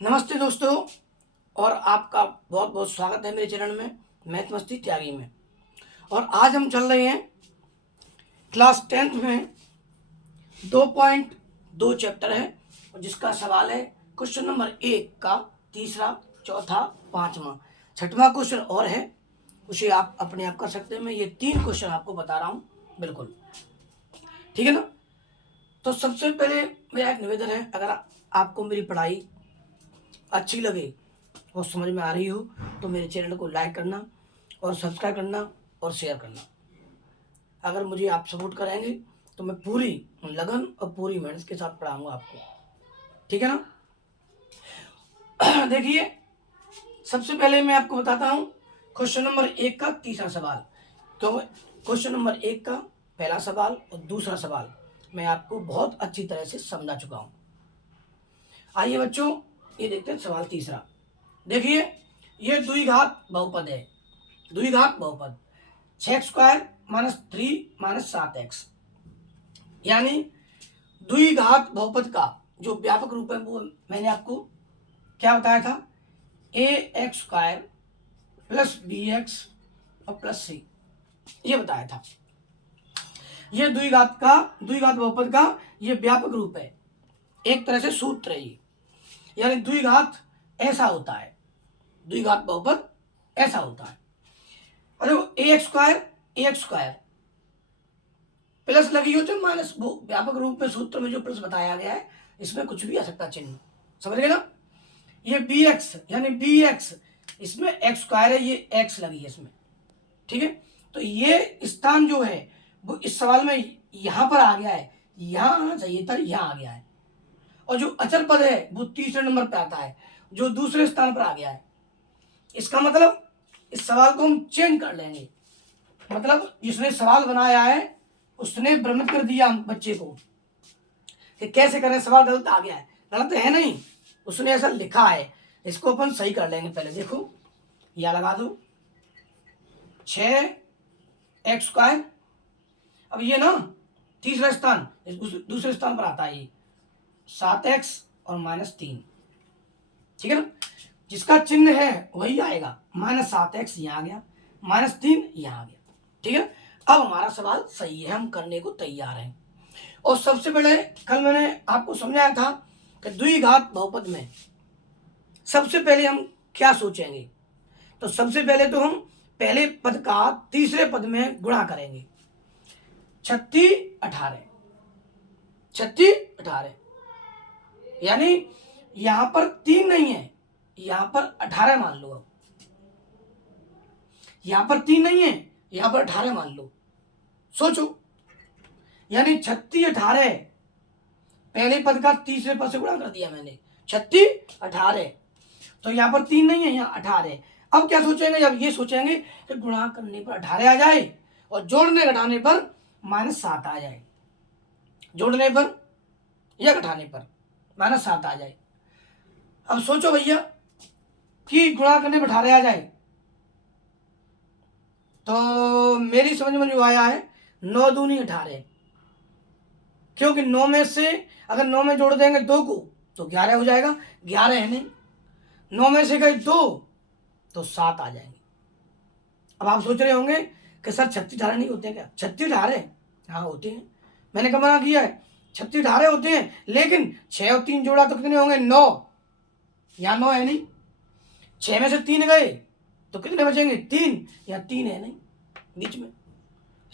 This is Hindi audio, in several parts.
नमस्ते दोस्तों। और आपका बहुत बहुत स्वागत है मेरे चैनल में मैथ मस्ती त्यागी में। और आज हम चल रहे हैं क्लास 10th में 2.2 चैप्टर है, और जिसका सवाल है क्वेश्चन नंबर 1 का तीसरा, चौथा, पांचवा, छठवां क्वेश्चन और है, उसे आप अपने आप कर सकते हैं। मैं ये 3 क्वेश्चन आपको बता रहा हूँ, बिल्कुल ठीक है ना। तो सबसे पहले मेरा एक निवेदन है, अगर आपको मेरी पढ़ाई अच्छी लगे और समझ में आ रही हो तो मेरे चैनल को लाइक करना और सब्सक्राइब करना और शेयर करना। अगर मुझे आप सपोर्ट करेंगे तो मैं पूरी लगन और पूरी मेहनत के साथ पढ़ाऊंगा आपको, ठीक है ना। देखिए, सबसे पहले मैं आपको बताता हूँ क्वेश्चन नंबर 1 का तीसरा सवाल। तो क्वेश्चन नंबर 1 का पहला सवाल और दूसरा सवाल मैं आपको बहुत अच्छी तरह से समझा चुका हूँ। आइए बच्चों, ये देखते हैं सवाल तीसरा। देखिए, ये द्विघात बहुपद है, द्विघात बहुपद 6x² - 3 - 7x, यानी द्विघात बहुपद का जो व्यापक रूप है वो मैंने आपको क्या बताया था, ax² + bx और +c, ये बताया था। ये द्विघात बहुपद का ये व्यापक रूप है, एक तरह से सूत्र है ये, यानी द्विघात ऐसा होता है, द्विघात बहुपद ऐसा होता है। अरे ax² प्लस लगी हो तो माइनस, वो व्यापक रूप में सूत्र में जो प्लस बताया गया है इसमें कुछ भी आ सकता चिन्ह, समझ गए ना। ये bx यानी bx, इसमें x² है, ये x लगी है इसमें, ठीक है। तो ये स्थान जो है वो इस सवाल में यहां पर आ गया है, यहां आना चाहिए था, यहां आ गया है। और जो अचर पद है वो तीसरे नंबर पे आता है, जो दूसरे स्थान पर आ गया है। इसका मतलब इस सवाल को हम चेंज कर लेंगे, मतलब जिसने सवाल बनाया है उसने भ्रमित कर दिया बच्चे को कि कैसे करें, सवाल गलत आ गया है। गलत है नहीं, उसने ऐसा लिखा है, इसको अपन सही कर लेंगे। पहले देखो, या लगा दो 6x², अब ये ना तीसरा स्थान दूसरे स्थान पर आता है, ये 7x और -3, ठीक है ना। जिसका चिन्ह है वही आएगा, -7x यहाँ आ गया, -3 यहाँ आ गया, ठीक है। अब हमारा सवाल सही है, हम करने को तैयार हैं। और सबसे पहले कल मैंने आपको समझाया था कि द्विघात बहुपद में सबसे पहले हम क्या सोचेंगे। तो सबसे पहले तो हम पहले पद का तीसरे पद में गुणा करेंगे, 36 18, 36 18, यानी यहां पर 3 नहीं है, यहां पर 18 मान लो। अब यहां पर 3 नहीं है, यहां पर 18 मान लो। सोचो, यानी 36 18, पहले पद का तीसरे पद से गुणा कर दिया मैंने, 36 18। तो यहाँ पर 3 नहीं है, यहाँ 18। अब क्या सोचेंगे, अब ये सोचेंगे कि गुणा करने पर 18 आ जाए और जोड़ने घटाने पर -7 आ जाए, जोड़ने पर या घटाने पर -7 आ जाए। अब सोचो भैया कि गुणा करने पर 18 आ जाए, तो मेरी समझ में जो आया है 9 दूनी 18, क्योंकि 9 में से अगर 9 में जोड़ देंगे 2 को तो 11 हो जाएगा, 11 है नहीं, 9 में से गए 2 तो 7 आ जाएंगे। अब आप सोच रहे होंगे कि सर 36 18 नहीं होते हैं क्या? 36 18 हाँ होते हैं, मैंने कब मना किया है? 36 18 होते हैं, लेकिन 6 और 3 जोड़ा तो कितने होंगे? 9, यहाँ 9 है नहीं, 6 में से 3 गए तो कितने बचेंगे? 3, या 3 है नहीं बीच में।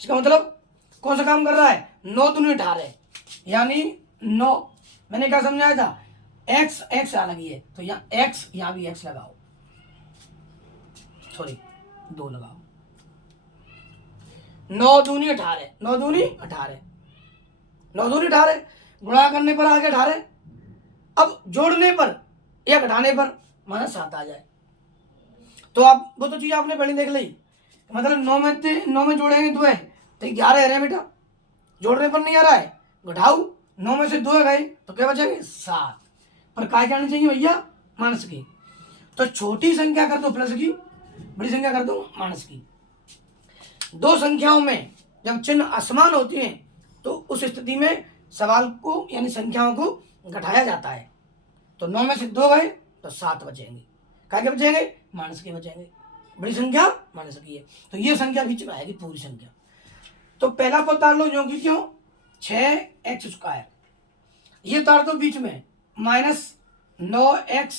इसका मतलब कौन सा काम कर रहा है? 9 दूनी 18, यानी 9। मैंने क्या समझाया था? x x आ लगी है तो यहाँ x, यहाँ भी x लगाओ, सॉरी 2 लगाओ। 9 दूनी 18, 9 दूनी 18, 9 दूनी 18, गुणा करने पर आ गया 18। अब जोड़ने पर या घटाने पर -7 आ जाए, तो आप वो तो चीज आपने पहले देख ली, मतलब 9 में जोड़ेंगे 2 है तो 11 है बेटा, जोड़ने पर नहीं आ रहा है, घटाओ, 9 में से 2 गए तो क्या बचेंगे? 7। पर काय जानी चाहिए भैया? माइनस की। तो छोटी संख्या कर दो प्लस की, बड़ी संख्या कर दो माइनस की। दो संख्याओं में जब चिन्ह असमान होते हैं तो उस स्थिति में सवाल को यानी संख्याओं को घटाया जाता है। तो 9 में से 2 गए तो 7 बचेंगे। क्या क्या बचेंगे? माइनस के बचेंगे। बड़ी संख्या माइनस की है, तो ये संख्या बीच में आएगी पूरी संख्या। तो पहला पद उतार लो, जो कि क्यों 6x², ये उतार दो बीच में -9x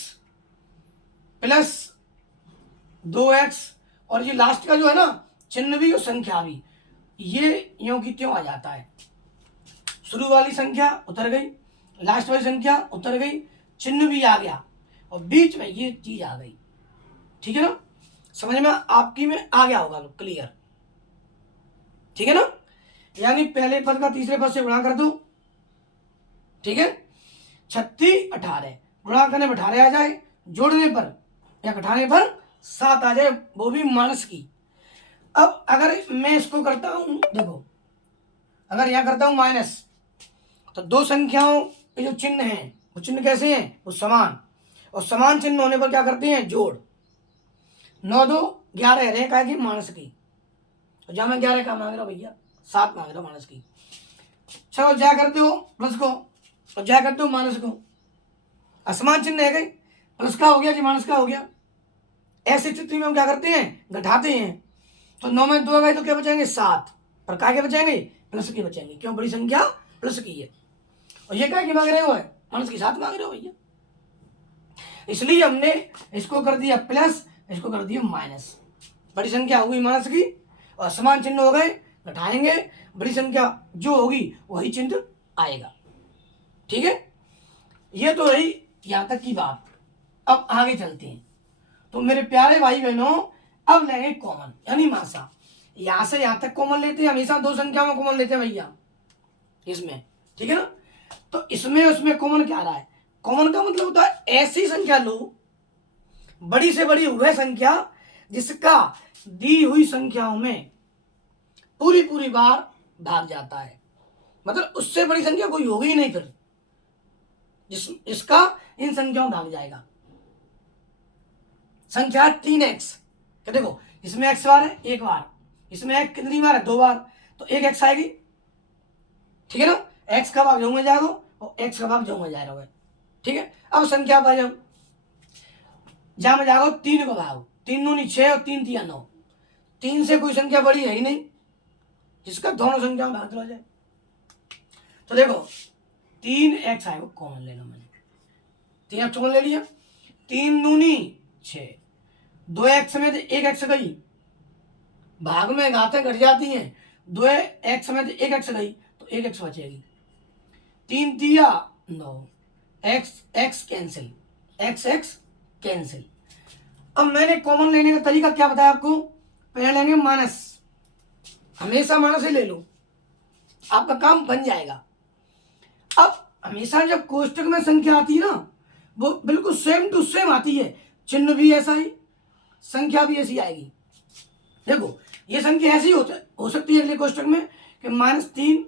प्लस 2x, और ये लास्ट का जो है ना चिन्ह भी और संख्या भी, ये यूं की त्यों आ जाता है। शुरू वाली संख्या उतर गई, लास्ट वाली संख्या उतर गई, चिन्ह भी आ गया और बीच में ये चीज आ गई। ठीक है ना, समझ में आपकी में आ गया होगा क्लियर। ठीक है ना, यानी पहले पद का तीसरे पद से गुणा कर दो। ठीक है, 36 18, गुणा करने पर 18 आ जाए, जोड़ने पर या घटाने पर 7 आ जाए, वो भी माइनस की। अब अगर मैं इसको करता हूं, देखो अगर यहां करता हूं माइनस, तो दो संख्याओं के जो चिन्ह हैं वो चिन्ह कैसे हैं? वो समान, और समान चिन्ह होने पर क्या करते हैं? जोड़। 9 2 11 रेखा की माइनस की, तो जहां मैं 11 का मांग रहा हूं भैया 7 मांग रहा हूं माइनस की। चलो क्या करते हो प्लस को, और क्या करते हो माइनस को, असमान चिन्ह है गई, प्लस का हो गया जी माइनस का हो गया। ऐसी स्थिति में हम क्या करते हैं? घटाते हैं। तो 9 में 2 गए तो क्या बचेंगे? 7, पर क्या के बचेंगे? प्लस के बचेंगे, क्यों? बड़ी संख्या प्लस की है। और ये क्या की मांग रहे हो? है माइनस की 7 मांग रहे हो भैया, इसलिए हमने इसको कर दिया प्लस, इसको कर दिया माइनस। बड़ी संख्या होगी माइनस की और समान चिन्ह हो गए, घटाएंगे, बड़ी संख्या जो होगी वही चिन्ह आएगा। ठीक है, ये तो रही यहां तक की बात। अब आगे चलते हैं। तो मेरे प्यारे भाई बहनों, अब लेंगे कॉमन, यानी मासा। यहां से यहां तक कॉमन लेते हैं, हमेशा दो संख्या में कॉमन लेते हैं भैया इसमें। ठीक है ना, तो इसमें उसमें कॉमन क्या आ रहा है? कॉमन का मतलब होता है ऐसी संख्या लो, बड़ी से बड़ी वह संख्या जिसका दी हुई संख्याओं में पूरी पूरी बार भाग जाता है, मतलब उससे बड़ी संख्या कोई होगी ही नहीं फिर, जिसका इन संख्याओं भाग जाएगा। संख्या 3x, तो देखो इसमें x बार है, एक बार, इसमें x कितनी बार है? 2 बार, तो एक x आएगी। ठीक है ना, x का भाग जो में जाएगा और x का भाग जो में जाएगा। ठीक है, अब संख्या पर जाओ, जहां में जाओ 3 का भाग, 3 दूनी 6 और 3 तिया 9, 3 से कोई संख्या बड़ी है ही नहीं जिसका दोनों संख्या में भाग चला जाए। तो देखो 3x आएगा, कॉमन ले लो, मैंने 3x कॉमन ले लिया, 3 दूनी 6, 2x में 1x गई, भाग में घातें घट जाती हैं, 2x में 1x गई तो 1x बचेगी, 3 तिया 9, x कैंसिल, x कैंसिल। अब मैंने कॉमन लेने का तरीका क्या बताया आपको? पहले लेंगे माइनस, हमेशा माइनस ही ले लो, आपका काम बन जाएगा। अब हमेशा जब कोष्टक में संख्या आती है ना, वो बिल्कुल सेम टू सेम आती है, चिन्ह भी ऐसा ही, संख्या भी ऐसी आएगी। देखो ये संख्या ऐसी हो सकती है अगले कोष्टक में कि -3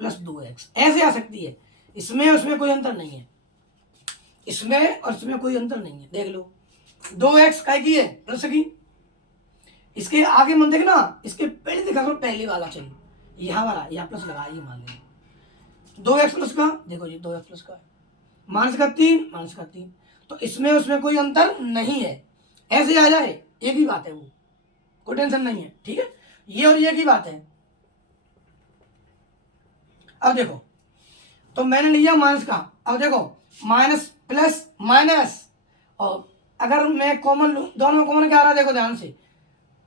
+ 2x, ऐसे आ सकती है। इसमें उसमें कोई अंतर नहीं है, इसमें और इसमें कोई अंतर नहीं है। देख लो 2x काय की है? प्लस की। इसके आगे मन देखना, इसके पहले देखा करो पहले वाला चिन्ह, यहाँ वाला, यहाँ प्लस लगाइए, मान लीजिए 2x प्लस का, देखो जी 2x प्लस का है, माइनस का 3, तो इसमें उसमें कोई अंतर नहीं है, ऐसे आ जाए एक ही बात है, वो कोई टेंशन नहीं है। ठीक है, ये और ये की बात है। अब देखो, तो मैंने लिया माइनस का, अब देखो माइनस प्लस माइनस, और अगर मैं कॉमन लूँ, दोनों में कॉमन क्या आ रहा है? देखो ध्यान से,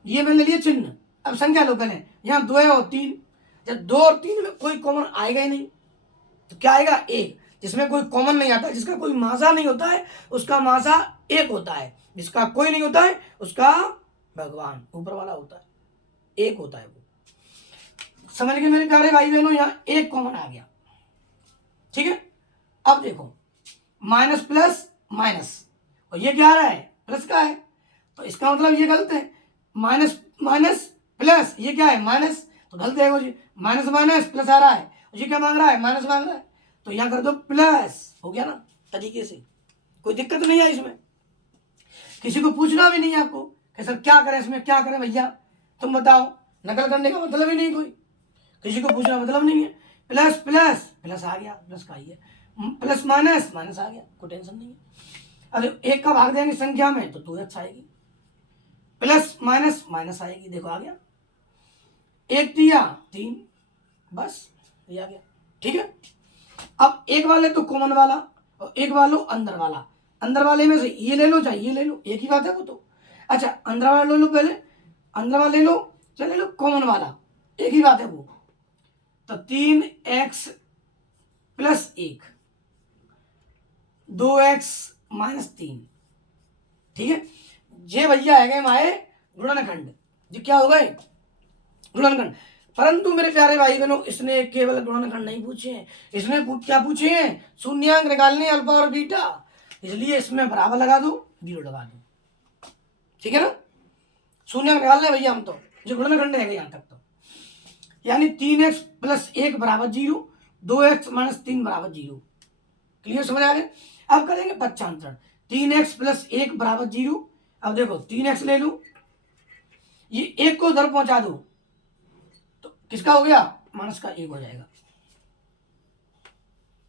ये मैंने लिए चिन्ह, अब संख्या लो पहले, यहाँ 2 है और 3, जब 2 और 3 में कोई कॉमन आएगा ही नहीं तो क्या आएगा? 1। जिसमें कोई कॉमन नहीं आता, जिसका कोई मासा नहीं होता है, उसका मासा 1 होता है, जिसका कोई नहीं होता है उसका भगवान ऊपर वाला होता है, 1 होता है वो। समझ गए मेरे प्यारे भाई बहनों, यहाँ 1 कॉमन आ गया। ठीक है, अब देखो माइनस प्लस माइनस, और ये क्या आ रहा है? प्लस का है, तो इसका मतलब ये गलत है, माइनस माइनस प्लस, ये क्या है? माइनस, तो गलत है वो जी, माइनस माइनस प्लस आ रहा है, ये क्या मांग रहा है? माइनस मांग रहा है, तो यहाँ कर दो प्लस, हो गया ना तरीके से, कोई दिक्कत नहीं है इसमें। किसी को पूछना भी नहीं है आपको कि सर क्या करें इसमें, क्या करें भैया तुम बताओ, नकल करने का मतलब ही नहीं, कोई किसी को पूछना मतलब नहीं है। प्लस प्लस प्लस आ गया, प्लस का ही है, प्लस माइनस माइनस आ गया, कोई टेंशन नहीं है। अरे 1 का भाग देंगे संख्या में तो 2x आएगी, प्लस माइनस माइनस आएगी, देखो आ गया, 1 दिया 3, बस ये आ गया। ठीक है, अब एक वाले तो कॉमन वाला और एक वालो अंदर वाला, अंदर वाले में से ये ले लो चाहे ये ले लो, एक ही बात है वो तो। अच्छा अंदर वाला ले लो, पहले अंदर वाला ले लो, चले लो कॉमन वाला, एक ही बात है वो। तो 3x प्लस 1, 2x माइनस 3। ठीक है, ये भैया है गए हमारे गुणनखंड, जो क्या हो गए गुणनखंड। परंतु मेरे प्यारे भाई बहनों, इसने केवल गुणनखंड नहीं पूछे हैं, इसने क्या पूछे हैं, शून्यांक निकालने अल्फा और बीटा, इसलिए इसमें बराबर लगा दो, 0 लगा दो। ठीक है ना, शून्यांक निकाल ले भैया हम तो, जो गुणनखंड है यहाँ तक तो, यानी 3x प्लस 1 बराबर 0, 2x माइनस 3 बराबर 0। क्लियर, समझ आ गए। अब करेंगे पक्षांतरण, 3x प्लस 1 बराबर 0। अब देखो 3x ले लो, ये 1 को उधर पहुंचा दो तो किसका हो गया, माइनस का 1 हो जाएगा।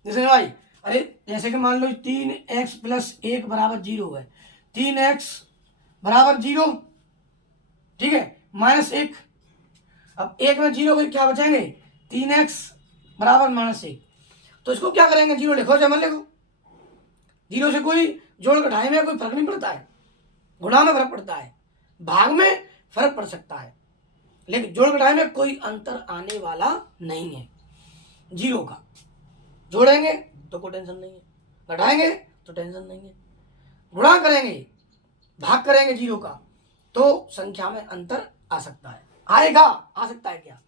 जैसे भाई, अरे जैसे कि मान लो 3x प्लस 1 बराबर 0 है, 3x बराबर 0, ठीक है, माइनस 1। अब 1 में 0 को क्या बचाएंगे, 3x बराबर माइनस 1। तो इसको क्या करेंगे, 0 लिखो चाहे मत लिखो, 0 से कोई जोड़ घटाए में कोई फर्क नहीं पड़ता है, गुणा में फर्क पड़ता है, भाग में फर्क पड़ सकता है, लेकिन जोड़ घटाए में कोई अंतर आने वाला नहीं है। 0 का जोड़ेंगे तो कोई टेंशन नहीं है, घटाएंगे तो टेंशन नहीं है, गुणा करेंगे भाग करेंगे 0 का तो संख्या में अंतर आ सकता है, आएगा, आ सकता है क्या।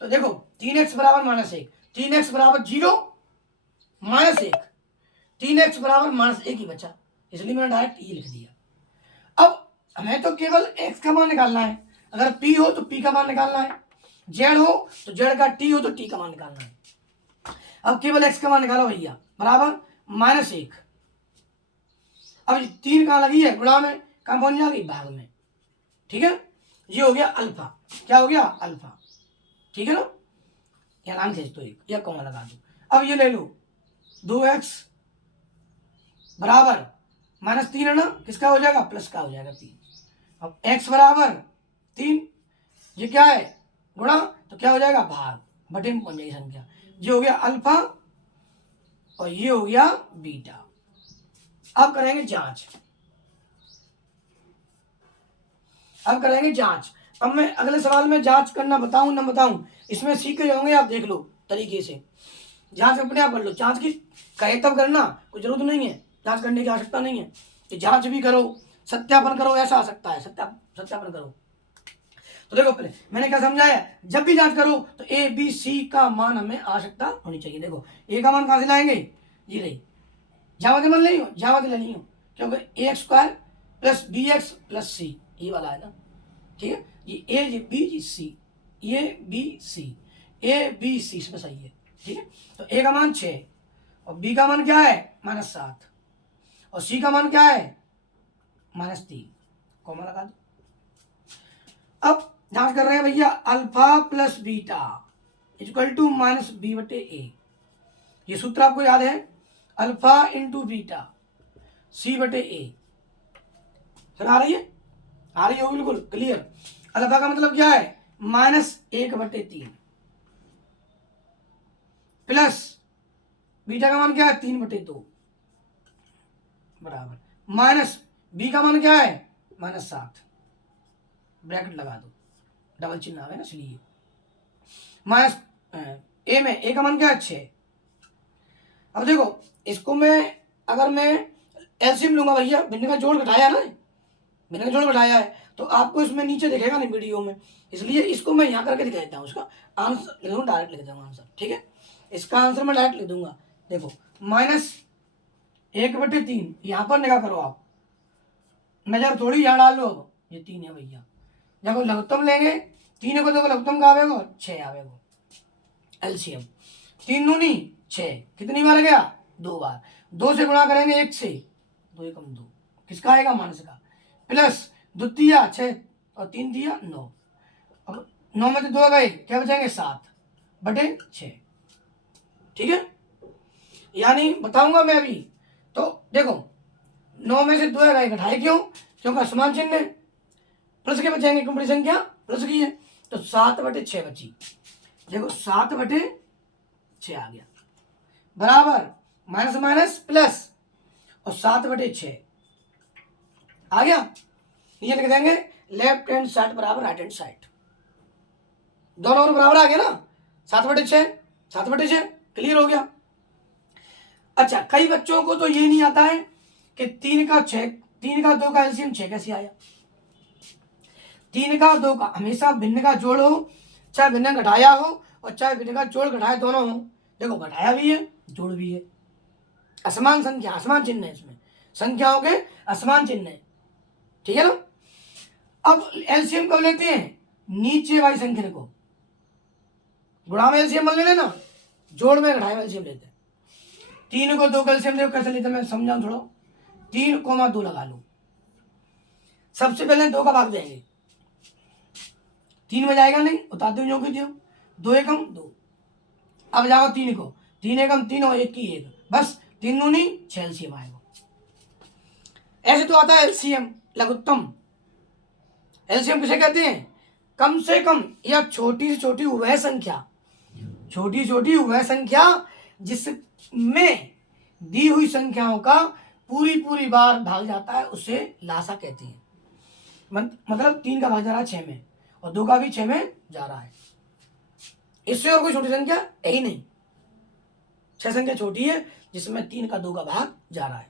तो देखो 3x बराबर माइनस 1, 3x बराबर 0 माइनस 1, 3x बराबर माइनस 1 ही बचा, इसलिए मैंने डायरेक्ट ये लिख दिया। अब हमें तो केवल x का मान निकालना है, अगर p हो तो p का मान निकालना है, z हो तो z का, t हो तो t का मान निकालना है। अब केवल x का मान निकालो भैया, बराबर माइनस 1। अब 3 कहाँ लगी है, गुणा में, कहाँ पहुंच जाएगी, भाग में। ठीक है, ये हो गया अल्फा, क्या हो गया अल्फा। ठीक है ना, यहाँ नाम खींच दो एक, या कॉमा लगा दो। अब ये ले लो 2x बराबर माइनस 3 है ना, किसका हो जाएगा, प्लस का हो जाएगा 3। अब x बराबर 3, ये क्या है गुणा, तो क्या हो जाएगा भाग, बटे में पहुंच जाएगी संख्या। ये हो गया अल्फा और ये हो गया बीटा। अब करेंगे जांच, अब करेंगे जांच। अब मैं अगले सवाल में जांच करना बताऊं ना बताऊं, इसमें सीख गए होंगे आप, देख लो तरीके से, जांच अपने आप कर लो। जांच की कहे तब करना, कोई जरूरत नहीं है, जांच करने की आवश्यकता नहीं है कि जांच भी करो सत्यापन करो, ऐसा आ सकता है, सत्यापन करो। तो देखो पहले मैंने क्या समझाया, जब भी जांच करो तो ए बी सी का मान हमें आवश्यकता होनी चाहिए। देखो ए का मान कहाँ से लाएंगे, ये रही, जावत मान नहीं हो, जावत लेनी हो, क्योंकि a x square plus b x plus c, ये वाला है ना। ठीक है, ये ए ये बी ये सी, ये B C, A B C इसमें सही है। ठीक है, तो ए का मान 6 और बी का मान क्या है -7 और सी का मान क्या है -3, कॉमा लगा दो। अब जांच कर रहे हैं भैया, alpha plus beta equal to minus b बटे ए, ये सूत्र आपको याद है, अल्फा इंटू बीटा सी बटे ए। फिर आ रही है, आ रही हो बिल्कुल क्लियर। अल्फा का मतलब क्या है, -1/3 प्लस बीटा का मान क्या है 3/2 बराबर माइनस बी का मान क्या है -7, ब्रैकेट लगा दो, डबल चिन्ह आ गया ना इसलिए, माइनस ए में ए का मान क्या है 6। अब देखो इसको मैं अगर मैं एलसीएम लूंगा भैया, भिन्न का जोड़ घटाया ना, भिन्न का जोड़ घटाया है तो आपको इसमें नीचे दिखेगा नहीं वीडियो में, इसलिए इसको मैं यहाँ करके दिखा देता हूँ, उसका आंसर लिख दूँगा, डायरेक्ट लिख दूँगा आंसर। ठीक है, इसका आंसर मैं डायरेक्ट लिख दूंगा, देखो -1/3, यहाँ पर निगाह करो आप, नजर थोड़ी यहाँ डाल लो, ये 3 है भैया, जब लघुत्तम लेंगे 3 को देखो लघुत्तम का आवेगा 6 आवेगा, एलसीएम 3 दूनी 6, कितनी बार गया 2 बार, 2 से गुणा करेंगे 1 से, 2 एकम 2, किसका आएगा माइनस का, प्लस 2 दिया 6 और 3 दिया 9, अब 9 में से 2 गए क्या बचेंगे 7/6। ठीक है, यानी बताऊंगा मैं अभी, तो देखो 9 में से 2 आएगा, ये घटाए क्यों? क्योंकि असमान चिन्ह है, प्लस के बचाएंगे क्यों, बड़ी संख्या प्लस की है, तो 7/6 बची। देखो 7/6 आ गया, बराबर माइनस माइनस प्लस और 7/6 आ गया। ये लिख देंगे लेफ्ट हैंड साइड बराबर राइट हैंड साइड, दोनों और बराबर आ गया ना, 7/6 7/6 क्लियर हो गया। अच्छा, कई बच्चों को तो ये नहीं आता है कि 3 का 2 का एलसीएम 6 कैसे आया। 3 का 2 का हमेशा भिन्न का जोड़ हो, चाहे भिन्न घटाया हो और चाहे भिन्न का जोड़ घटाया दोनों हो। देखो घटाया भी है जोड़ भी है, असमान संख्या असमान चिन्ह है, इसमें संख्याओं के असमान चिन्ह है, ठीक है ना। अब एलसीएम कब लेते हैं? नीचे वाली संख्या को गुणा में एलसीएम ले लेना, जोड़ में घटाया एलसीएम लेते हैं। 3 को 2 का एलसीएम देखो कैसे लेते हैं, मैं समझाऊं थोड़ा। 3,2 लगा लो, सबसे पहले 2 का भाग देंगे, 3 में जाएगा नहीं, उतार दो जो की दो, 2 एकम 2। अब जाओ 3 को, 3 एकम 3 और 1 की 1, बस 3 दूनी 6 एलसीएम आएगा। ऐसे तो आता है एलसीएम लघुत्तम। एलसीएम किसे कहते हैं? कम से कम या छोटी से छोटी वह संख्या, छोटी छोटी वह संख्या जिसमें दी हुई संख्याओं का पूरी बार भाग जाता है, उसे लासा कहते हैं। मतलब 3 का भाग जा रहा है 6 में और 2 का भी 6 में जा रहा है, इससे और कोई छोटी संख्या है ही नहीं। 6 संख्या छोटी है जिसमें 3 का 2 का भाग जा रहा है,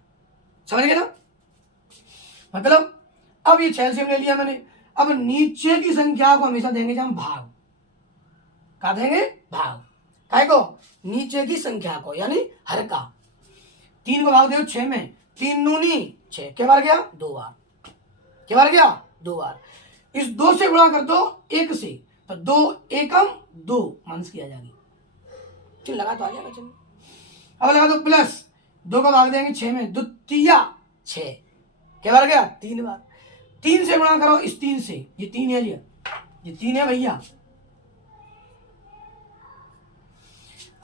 समझ गए ना। मतलब अब ये 6 एलसीएम ले लिया मैंने, अब नीचे की संख्या को हमेशा देंगे जब हम भाग, क्या देंगे? भाग। काय को? नीचे की संख्या को, यानी हर का। 3 को भाग दो 6 में, 3 दूनी 6, क्या बार गया? 2 बार, क्या बार गया? 2 बार। इस 2 से गुणा कर दो 1 से, तो 2 एकम 2 माइनस किया जाएगी, चिन्ह लगा तो आ गया चिन्ह। अब लगा दो प्लस, 2 को भाग देंगे 6 में, द्वितीया 6, क्या बार गया? 3 बार। 3 से गुणा करो इस 3 से, ये 3 है, ये 3 है भैया।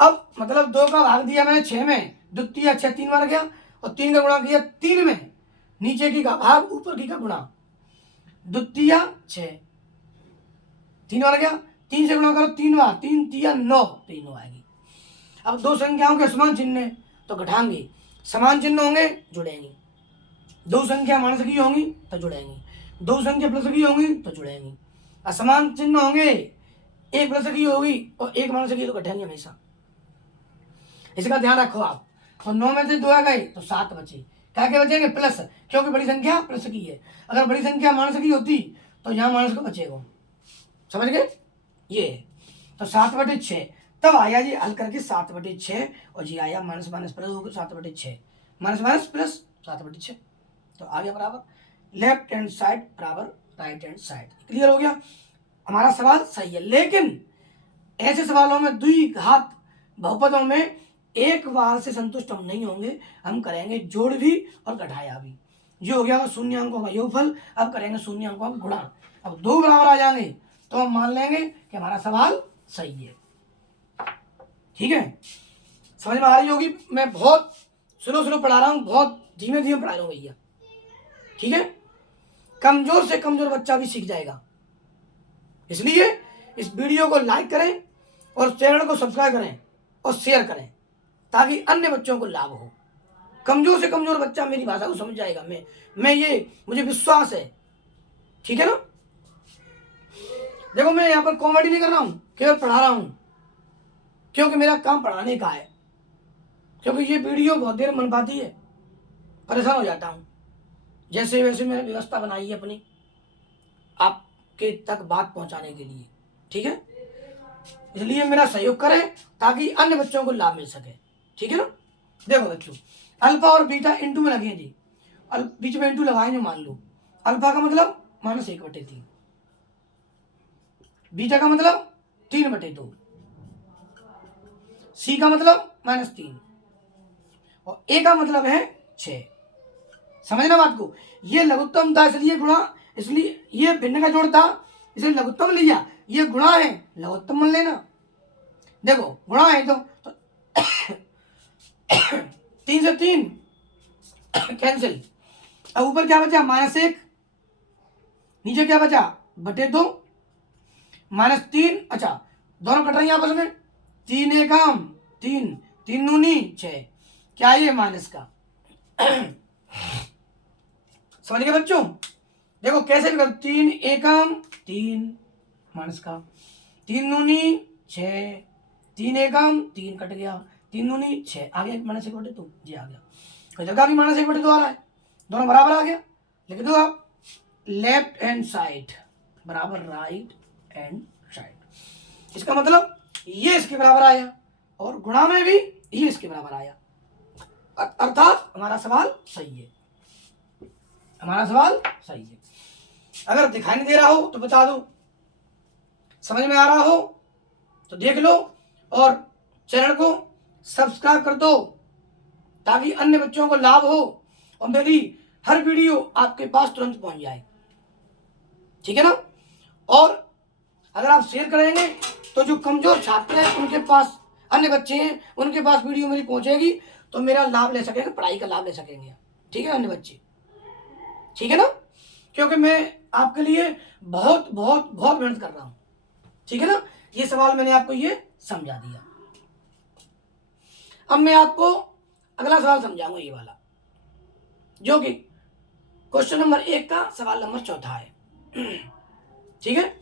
अब मतलब 2 का भाग दिया मैंने 6 में, द्वितीय 6 3 बार गया, और 3 का गुणा किया 3 में, नीचे की का भाग ऊपर की का गुणा, द्वितीय 6 3 बार गया, 3 से गुणा करो 3 बार, 3 तिया 9, तो 9 आएगी। अब 2 संख्याओं के समान चिन्ह है तो घटाएंगे, समान चिन्ह होंगे जुड़ेंगे, 2 संख्या माइनस की होंगी तो जुड़ेंगी, 2 संख्या प्लस की होंगी तो जुड़ेंगी, असमान चिन्ह होंगे, 1 प्लस की होगी और 1 माइनस की तो घटेंगे हमेशा, इसका ध्यान रखो आप। तो 9 में से 2 आ गए तो 7 बचे, क्या क्या बचेंगे? प्लस, क्योंकि बड़ी संख्या प्लस की है, अगर बड़ी संख्या माइनस की होती तो यहाँ माइनस का बचेगा, समझ गए? ये तो 7/6 तब आया जी हल करके 7/6, और जी आया माइनस माइनस प्लस होगा 7/6, माइनस माइनस प्लस 7/6, तो आ गया बराबर लेफ्ट हैंड साइड बराबर राइट हैंड साइड। क्लियर हो गया? हमारा सवाल सही है, लेकिन ऐसे सवालों में द्विघात बहुपदों में एक बार से संतुष्ट हम नहीं होंगे, हम करेंगे जोड़ भी और घटाया भी। जो हो गया शून्यांकों का योगफल, अब करेंगे शून्यांकों का गुणा। अब 2 बराबर आ जाएंगे तो हम मान लेंगे कि हमारा सवाल सही है, ठीक है? समझ में आ रही होगी? मैं बहुत स्लो पढ़ा रहा हूँ, बहुत धीमे धीमे पढ़ा रहा हूँ भैया, ठीक है? कमजोर से कमजोर बच्चा भी सीख जाएगा, इसलिए इस वीडियो को लाइक करें और चैनल को सब्सक्राइब करें और शेयर करें ताकि अन्य बच्चों को लाभ हो। कमजोर से कमजोर बच्चा मेरी भाषा को समझ जाएगा, मैं ये मुझे विश्वास है, ठीक है ना। देखो मैं यहाँ पर कॉमेडी नहीं कर रहा हूँ, केवल पढ़ा रहा हूँ, क्योंकि मेरा काम पढ़ाने का है, क्योंकि ये वीडियो बहुत देर मन पाती है, परेशान हो जाता हूँ। जैसे वैसे मैंने व्यवस्था बनाई है अपनी आपके तक बात पहुंचाने के लिए, ठीक है? इसलिए मेरा सहयोग करें ताकि अन्य बच्चों को लाभ मिल सके, ठीक है ना। देखो बच्चों, अल्फा और बीटा इंटू में लगे जी, बीच में इंटू लगाएंगे, मान लो अल्फा का मतलब -1/3, बीटा का मतलब 3/2, सी का मतलब -3 और ए का मतलब है 6। समझना बात को? ये लघुत्तम था इसलिए गुणा, इसलिए ये भिन्न का जोड़ था इसलिए लघुत्तम लिया, ये गुणा है लघुत्तम मान लेना। देखो गुणा है तो 3 से 3 कैंसिल, अब ऊपर क्या बचा, -1, नीचे क्या बचा /2, -3। अच्छा, दोनों कट रही हैं आपस में, 3 एकम 3, 3 दूनी 6, क्या ये माइनस का। समझ गए बच्चों, देखो कैसे भी करो, 3 एकम 3 माइनस का, 3 दूनी 6, 3 एकम 3 कट गया, 3 दूनी 6 आ गया, -1/2 जी आ गया। इधर का भी -1/2 आ रहा है, दोनों बराबर आ गया। लिख दो आप, लेफ्ट हैंड साइड बराबर राइट हैंड साइड। इसका मतलब ये इसके बराबर आया और गुणा में भी ये इसके बराबर आया, अर्थात हमारा सवाल सही है, हमारा सवाल सही है। अगर दिखाई नहीं दे रहा हो तो बता दो, समझ में आ रहा हो तो देख लो और चैनल को सब्सक्राइब कर दो ताकि अन्य बच्चों को लाभ हो और मेरी हर वीडियो आपके पास तुरंत पहुंच जाए, ठीक है ना। और अगर आप शेयर करेंगे तो जो कमजोर छात्र हैं उनके पास, अन्य बच्चे हैं उनके पास वीडियो मेरी पहुंचेगी तो मेरा लाभ ले सकेंगे, पढ़ाई का लाभ ले सकेंगे, ठीक है अन्य बच्चे, ठीक है ना। क्योंकि मैं आपके लिए बहुत बहुत बहुत मेहनत कर रहा हूं, ठीक है ना। ये सवाल मैंने आपको ये समझा दिया। अब मैं आपको अगला सवाल समझाऊंगा, ये वाला जो कि क्वेश्चन नंबर 1 का सवाल नंबर 4 है, ठीक है।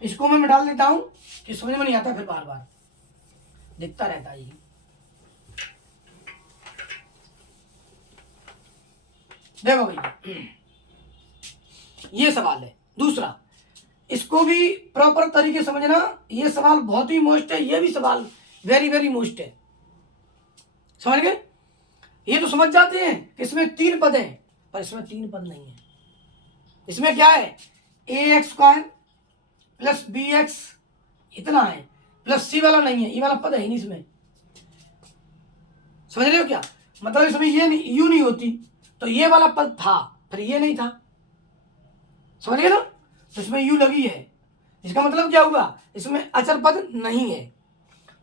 इसको मैं डाल देता हूं कि समझ में नहीं आता फिर बार बार दिखता रहता है। देखो भैया, ये सवाल है दूसरा, इसको भी प्रॉपर तरीके से समझना, ये सवाल बहुत ही मोस्ट है, ये भी सवाल वेरी वेरी मोस्ट है, समझ गए। ये तो समझ जाते हैं कि इसमें 3 पद हैं, पर इसमें 3 पद नहीं है। इसमें क्या है, ax² + bx इतना है, प्लस c वाला नहीं है, ये वाला पद है ही नहीं इसमें, समझ रहे हो क्या। मतलब इसमें ये नहीं, u नहीं होती तो ये वाला पद था, फिर ये नहीं था, समझ गए ना। तो इसमें u लगी है, इसका मतलब क्या हुआ, इसमें अचर पद नहीं है।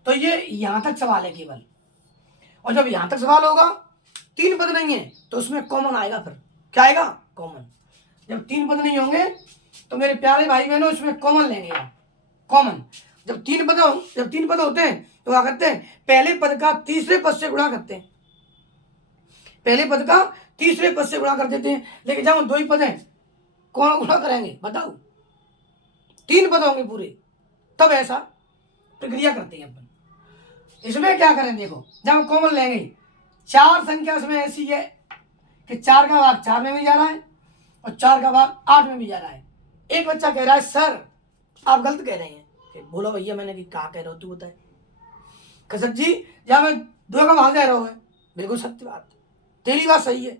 तो ये यहां तक सवाल है केवल, और जब यहां तक सवाल होगा 3 पद नहीं है तो उसमें कॉमन आएगा, फिर क्या आएगा कॉमन। जब 3 पद नहीं होंगे तो मेरे प्यारे भाई बहनों इसमें कॉमन लेंगे आप, कॉमन। जब 3 पद होते हैं तो क्या करते हैं, पहले पद का तीसरे पद से गुणा करते हैं, पहले पद का तीसरे पद से गुणा कर देते हैं। लेकिन जब 2 ही पद हैं कौन गुणा करेंगे बताओ, 3 पद होंगे पूरे, तब ऐसा प्रक्रिया करते हैं अपन। इसमें क्या करें, देखो जब हम कॉमन लेंगे, 4 संख्या इसमें ऐसी है कि 4 का भाग 4 में भी जा रहा है और 4 का भाग 8 में भी जा रहा है। एक बच्चा कह रहा है सर आप गलत कह रहे हैं, बोलो भैया मैंने कि कहा कह रहे हो तू बताए, कसक जी जहाँ मैं 2 का भाग जा रहा हूँ, बिल्कुल सत्य बात, तेरी बात सही है,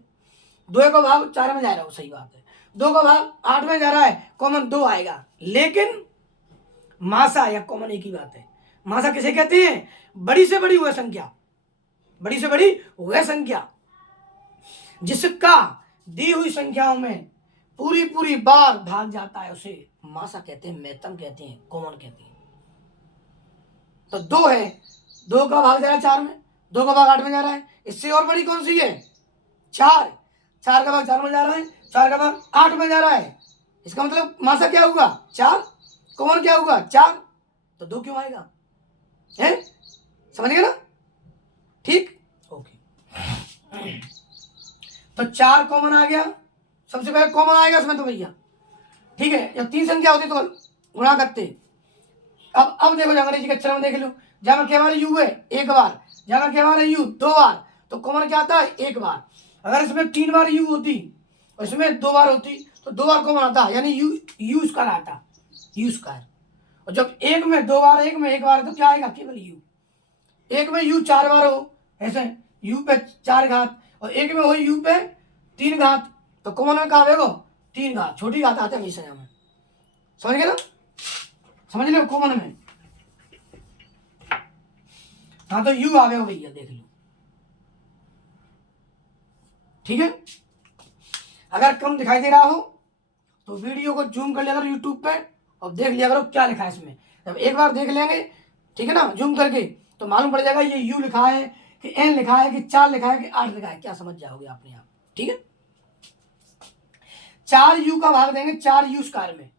2 का भाग 4 में जा रहा हूँ, सही बात है, 2 का भाग 8 में जा रहा है, कॉमन 2 आएगा। लेकिन मासा या कॉमन एक ही बात है। मासा किसे कहते हैं, बड़ी से बड़ी वह संख्या, बड़ी से बड़ी वह संख्या जिसका दी हुई संख्याओं में पूरी पूरी बार भाग जाता है, उसे मासा कहते हैं, महत्तम कहते हैं, कॉमन कहते हैं। तो 2 है, 2 का भाग जा रहा है 4 में, 2 का भाग 8 में जा रहा है, इससे और बड़ी कौन सी है 4, 4 का भाग 4 में जा रहा है, 4 का भाग 8 में जा रहा है, इसका मतलब मासा क्या हुआ 4, कॉमन क्या हुआ 4, तो 2 क्यों आएगा, है समझ गए ना, ठीक ओके। तो 4 कॉमन आ गया, सबसे पहले कॉमन आएगा इसमें तो भैया, ठीक है। जब 3 संख्या होती तो गुणा करते। अब देखो अंग्रेजी के अक्षर में देख लो, जहाँ के बार यू है 1 बार, जहाँ के बार यू 2 बार, तो कॉमन क्या आता है 1 बार। अगर इसमें 3 बार यू होती और इसमें 2 बार होती तो 2 बार कॉमन आता, यानी यू स्क्वायर आता, यू स्क्वायर। और जब 1 में 2 बार, 1 में 1 बार तो क्या आएगा केवल यू। 1 में यू 4 बार हो, ऐसे यू पे 4 घात, और 1 में हो यू पे 3 घात, तो कॉमन में कहा देखो 3 घात, छोटी घात आते हैं हमेशा में, समझ गए ना, समझ लो कॉमन में। हाँ तो यू आवेगा भैया देख लो, ठीक है। अगर कम दिखाई दे रहा हो तो वीडियो को जूम कर लिया करो यूट्यूब पे और देख लिया करो क्या लिखा है इसमें। जब एक बार देख लेंगे ठीक है ना जूम करके, तो मालूम पड़ जाएगा ये यू लिखा है कि एन लिखा है कि 4 लिखा है कि 8 लिखा है, क्या समझ जाओगे अपने आप, ठीक है। 4u का भाग देंगे 4u स्क्वायर में।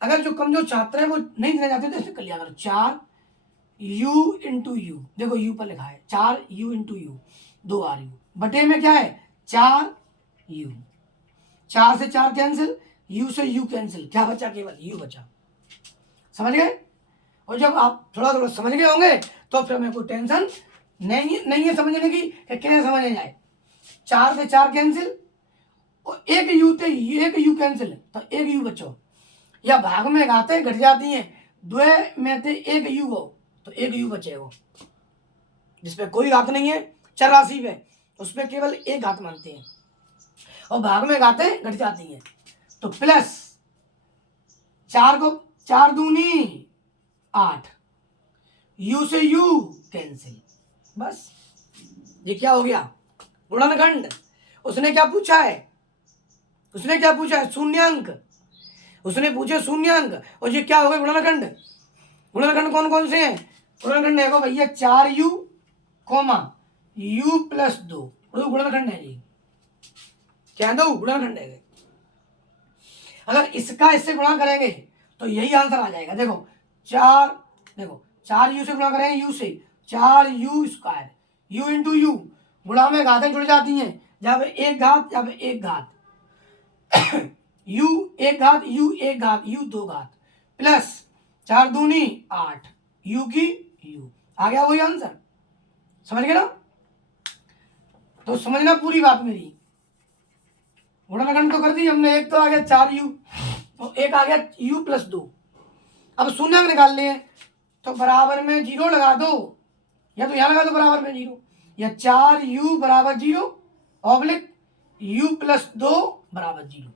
अगर जो कमजोर छात्र है वो नहीं देना चाहते तो ऐसे कर लिया करो, 4u इंटू यू, देखो u पर लिखा है 4u इंटू यू, 2ru बटे में क्या है 4u, 4 से 4 कैंसिल, u से u कैंसिल, क्या बचा केवल u बचा। समझ गए? और जब आप थोड़ा थोड़ा समझ गए होंगे तो फिर हमें कोई टेंशन नहीं है समझने की कि कैसे समझ जाए। 4 से 4 कैंसिल और एक यू कैंसिल, तो एक यू बचो, या भाग में घाते घट जाती हैं, द्वय में थे एक यू हो तो एक यू बचेगा, जिसपे कोई घात नहीं है चर राशि पे, उसपे केवल एक घात मानते हैं, और भाग में घाते घट जाती हैं। तो प्लस 4 को 4 दूनी 8, u से u कैंसिल, बस ये क्या हो गया गुणनखंड। उसने क्या पूछा है, शून्यांक, उसने पूछे शून्यांक, और ये क्या हो गया गुणनखंड। गुणनखंड कौन कौन से हैं, गुणनखंड देखो भैया 4u कोमा u प्लस 2, गुणनखंड है जी, क्या दो गुणनखंड है। अगर इसका इससे गुणा करेंगे तो यही आंसर आ जाएगा। देखो 4u से गुणा करेंगे u से, 4u square, u into you, गुणा में घातें जुड़ जाती हैं, जहाँ पे एक घात यहाँ पे एक घात, u एक घात u एक घात u दो घात, प्लस 4 दूनी 8, u की u, आ गया वही आंसर। समझ गए ना? तो समझना पूरी बात मेरी। गुणनखंड तो कर दी हमने, एक तो आ गया 4u और एक आ गया u प्लस 2। अब शून्यांक निकालने हैं तो बराबर में 0 लगा दो, या तो यहां लगा दो बराबर में 0, या 4u बराबर 0 ऑब्लिक u प्लस 2 बराबर 0।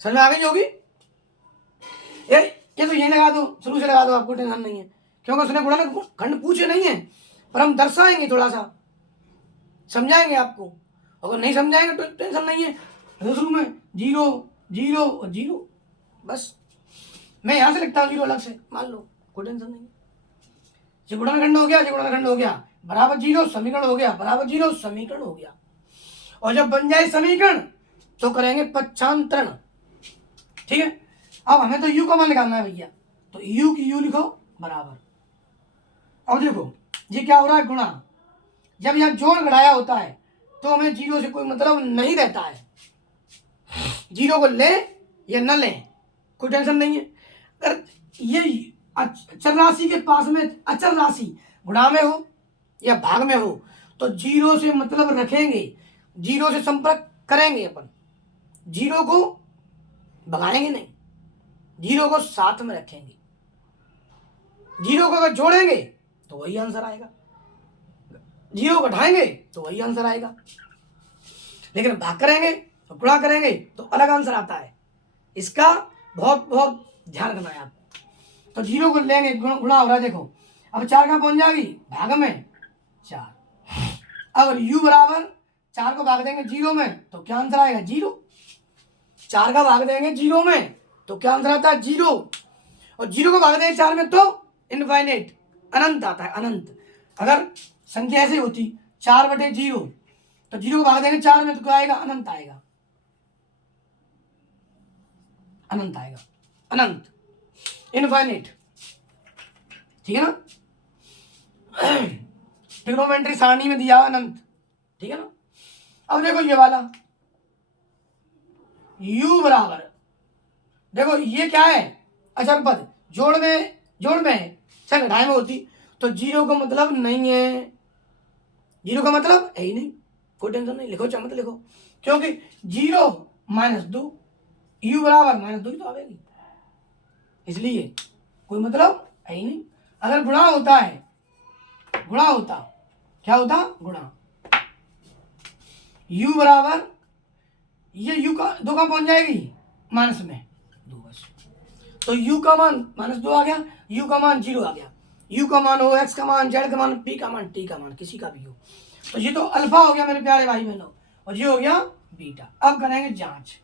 समझ में आ गई होगी? ये तो यही लगा दो, शुरू से लगा दो, आपको टेंशन नहीं है, क्योंकि उसने गुणनखंड पूछे नहीं है, पर हम दर्शाएंगे, थोड़ा सा समझाएंगे आपको। अगर नहीं समझाएंगे तो टेंशन नहीं है, शुरू में 0 0 और 0, बस मैं यहां से लिखता हूँ 0 अलग से, मान लो, कोई टेंशन नहीं है। ये गुणनखंड हो गया, बराबर 0 समीकरण हो गया, बराबर 0 समीकरण हो गया। और जब बन जाए समीकरण तो करेंगे पक्षांतरण, ठीक है। अब हमें तो u का मान निकालना है भैया, तो u की u लिखो बराबर। अब देखो ये क्या हो रहा है, गुणा। जब यहाँ जोड़ घटाया होता है तो हमें 0 से कोई मतलब नहीं रहता है, 0 को ले या न ले कोई टेंशन नहीं है। अगर ये अचर राशि के पास में अचर राशि गुणा में हो या भाग में हो तो 0 से मतलब रखेंगे, 0 से संपर्क करेंगे अपन, 0 को भगाएंगे नहीं, 0 को साथ में रखेंगे, 0 को अगर जोड़ेंगे तो वही आंसर आएगा, 0 को घटाएंगे तो वही आंसर आएगा। लेकिन भाग करेंगे तो गुणा करेंगे तो अलग आंसर आता है, इसका बहुत बहुत ध्यान रखना है आपको। तो 0 को लेंगे, गुणा हो रहा है, देखो अब 4 कहाँ पहुंच जाएगी, भाग में 4। अगर u बराबर 4 को भाग देंगे 0 में तो क्या आंसर आएगा 0, 4 का भाग देंगे 0 में तो क्या आंसर आता है 0, और 0 को भाग देंगे 4 में तो इनफाइनाइट, अनंत आता है, अनंत। अगर संख्या ऐसे होती 4/0 तो 0 को भाग देंगे 4 में तो क्या आएगा, अनंत आएगा, अनंत आएगा, अनंत, इनफाइनाइट, ठीक है ना। ट्रिग्नोमेट्री सारणी में दिया अनंत, ठीक है ना। अब देखो ये वाला u बराबर, देखो ये क्या है अचर पद, जोड़ में है, चाहे घटाए में होती तो 0 का मतलब नहीं है, 0 का मतलब है ही नहीं, कोई टेंशन नहीं, लिखो चाहे मत लिखो, क्योंकि 0 -2 u बराबर -2 ही तो आएगी, इसलिए कोई मतलब है ही नहीं। अगर गुणा होता क्या होता, गुणा, u बराबर ये u का 2 का पहुंच जाएगी माइनस में 2, बस। तो u का मान -2 आ गया, u का मान 0 आ गया, u का मान हो, x का मान, z का मान, p का मान, t का मान, किसी का भी हो। तो ये तो अल्फा हो गया मेरे प्यारे भाई बहनों, और ये हो गया बीटा। अब करेंगे जांच।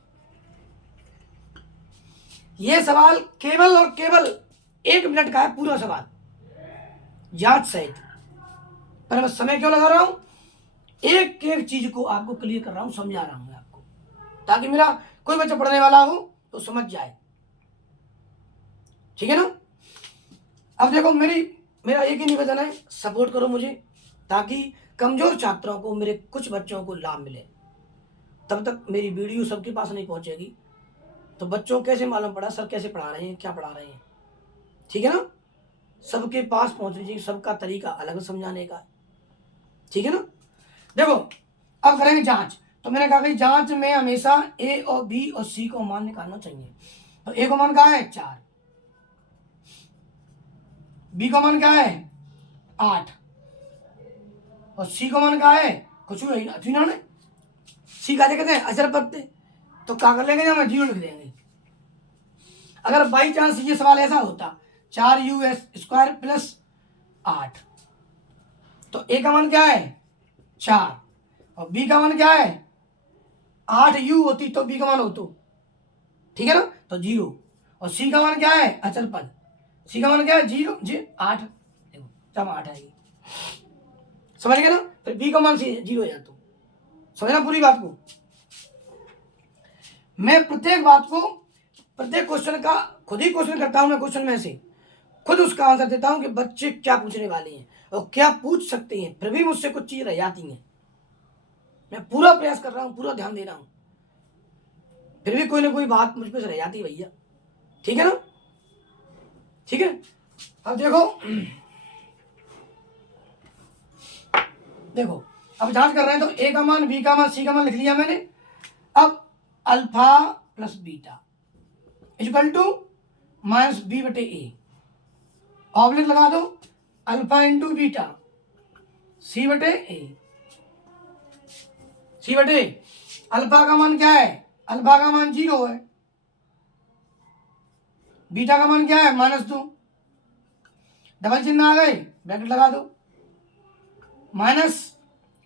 ये सवाल केवल और केवल 1 मिनट का है, पूरा सवाल जांच सहित, पर मैं समय क्यों लगा रहा हूं, एक एक चीज को आपको क्लियर कर रहा हूं, समझा रहा हूं आपको, ताकि मेरा कोई बच्चा पढ़ने वाला हो तो समझ जाए, ठीक है ना। अब देखो मेरा एक ही निवेदन है, सपोर्ट करो मुझे, ताकि कमजोर छात्रों को, मेरे कुछ बच्चों को लाभ मिले। तब तक मेरी वीडियो सबके पास नहीं पहुंचेगी तो बच्चों को कैसे मालूम पड़ा सर कैसे पढ़ा रहे हैं, क्या पढ़ा रहे हैं, ठीक है ना। सबके पास पहुंचनी चाहिए, सबका तरीका अलग समझाने का, ठीक है ना। देखो अब करेंगे जांच। तो मैंने कहा कि जांच में हमेशा ए और बी और सी को मान निकालना चाहिए। तो ए को मान क्या है 4, बी को मान क्या है 8 और सी को मान क्या है कुछ भी ना, सी का कहते हैं अचर पत्ते। तो क्या कर लेंगे हम 0 लिख देंगे। अगर बाई चांस ये सवाल ऐसा होता 4u² प्लस 8, तो ए का मान क्या है 4 और बी का मान क्या है 8u होती तो बी का मान होतो, ठीक है ना, तो 0। और सी का मान क्या है अचल पद, सी का मान क्या है 0 जी 8, देखो जब 8 आएगी, समझ गए ना। फिर बी का मान 0 हो जाता, समझना पूरी बात को। मैं प्रत्येक क्वेश्चन का खुद ही क्वेश्चन करता हूं, मैं क्वेश्चन में से खुद उसका आंसर देता हूं कि बच्चे क्या पूछने वाले हैं और क्या पूछ सकते हैं, फिर भी मुझसे कुछ चीज रह जाती हैं। मैं पूरा प्रयास कर रहा हूं, पूरा ध्यान दे रहा हूं, फिर भी कोई ना कोई बात मुझ पे से रह जाती है भैया, ठीक है ना, ठीक है। अब देखो अब जांच कर रहे हैं। तो ए का मान, बी का मान, सी का मान लिख लिया मैंने। अब alpha plus beta equal to minus b बटे ए, ऑब्लिक लगा दो, अल्फा इंटू बीटा सी बटे ए, सी बटे अल्फा का मान क्या है, अल्फा का मान 0 है, बीटा का मान क्या है -2, डबल चिन्ह आ गए, ब्रैकेट लगा दो, माइनस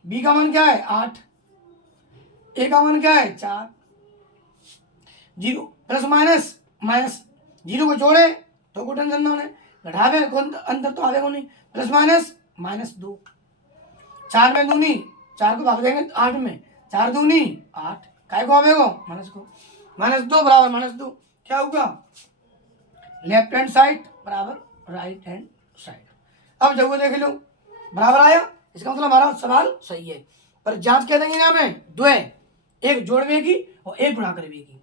बी का मान क्या है 8, ए का मान क्या है 4, 0 प्लस माइनस माइनस 0 को जोड़े तो को टेंशन ना होने, घटावे को अंदर तो आवेगा नहीं, प्लस माइनस -2, 4 में दूनी 4 को भाग देंगे 8 में, 4 दूनी 8, काय को आवेगा -2 बराबर -2, क्या होगा लेफ्ट हैंड साइड बराबर राइट हैंड साइड। अब जब वो देख लो बराबर आया, इसका मतलब हमारा सवाल सही है। पर जांच क्या देंगे हमें, दो है, एक जोड़वे की और एक गुणा करवे की,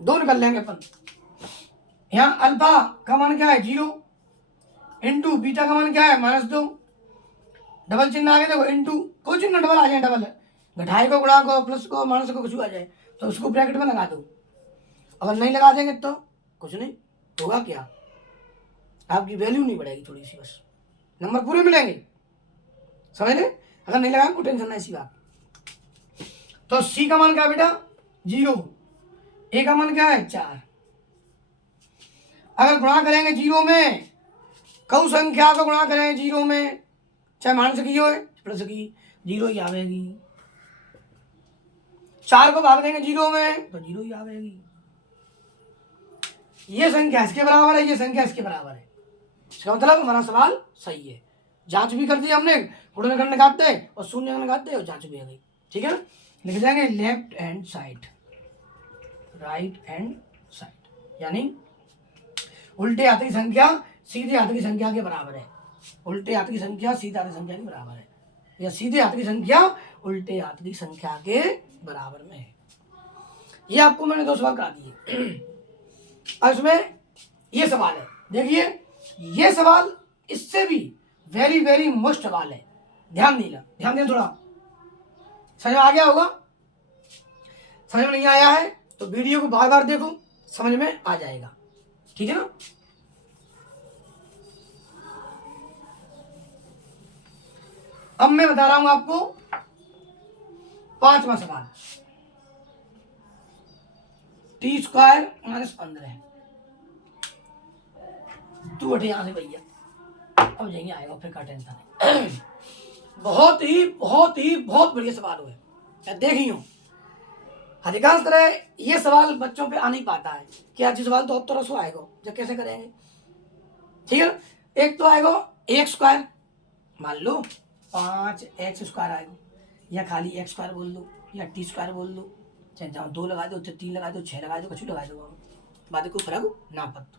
दो निकल लेंगे अपन। यहाँ अल्फा का मान क्या है 0 इंटू बीटा का मान क्या है -2, डबल चिन्ह आ गया देखो, इंटू कोई चिन्ह डबल आ जाए, डबल घटाए को गुणा को प्लस को माइनस को कुछ आ जाए तो उसको ब्रैकेट में लगा दो, अगर नहीं लगा देंगे तो कुछ नहीं होगा, क्या आपकी वैल्यू नहीं बढ़ेगी थोड़ी सी, बस नंबर पूरे मिलेंगे, समझ ले। अगर नहीं लगाएंगे कोई टेंशन नहीं, ऐसी बात। तो सी का मान क्या है बेटा 0, ए का मान क्या है 4, अगर गुणा करेंगे 0 में, कऊ संख्या को गुणा करें 0 में, चाहे माइनस की हो प्लस की 0 ही आवेगी, 4 को भाग देंगे 0 में तो 0 ही आवेगी। ये संख्या इसके बराबर है, ये संख्या इसके बराबर है, इसका मतलब हमारा सवाल सही है। जांच भी कर दी हमने, गुणन करने निकालते और शून्य निकालते और जांच भी आ गई, ठीक है ना। लिख जाएंगे left hand side right hand side, यानी उल्टे हाथ की संख्या सीधे हाथ की संख्या के बराबर है, उल्टे हाथ की संख्या सीधे हाथ की संख्या के बराबर है, या सीधे हाथ की संख्या उल्टे हाथ की संख्या के बराबर में है। ये आपको मैंने 2 सवाल करा दिए। अब इसमें ये सवाल है, देखिए ये सवाल इससे भी वेरी वेरी मोस्ट सवाल है, ध्यान देना थोड़ा, समझ में आ गया होगा। समझ में नहीं आया है तो वीडियो को बार बार देखो, समझ में आ जाएगा, ठीक है ना। अब मैं बता रहा हूं आपको 5वां सवाल, t² -15 तू उठे यहां से भैया, अब जाएंगे आएगा फिर का टेंशन है। बहुत बढ़िया सवाल हुए, मैं देख ही हूं अधिकांश तरह ये सवाल बच्चों पे आ नहीं पाता है कि आज सवाल तो अब तो रसो आएगा, जब कैसे करेंगे, ठीक है। एक तो आएगा x², मान लो 5x² आएगा, या खाली x² बोल दो या t² बोल दो, चाहे जहाँ 2 लगा दो, चाहे 3 लगा दो, 6 लगा दो, कुछ लगा दो, बात कोई फर्क ना पड़ता।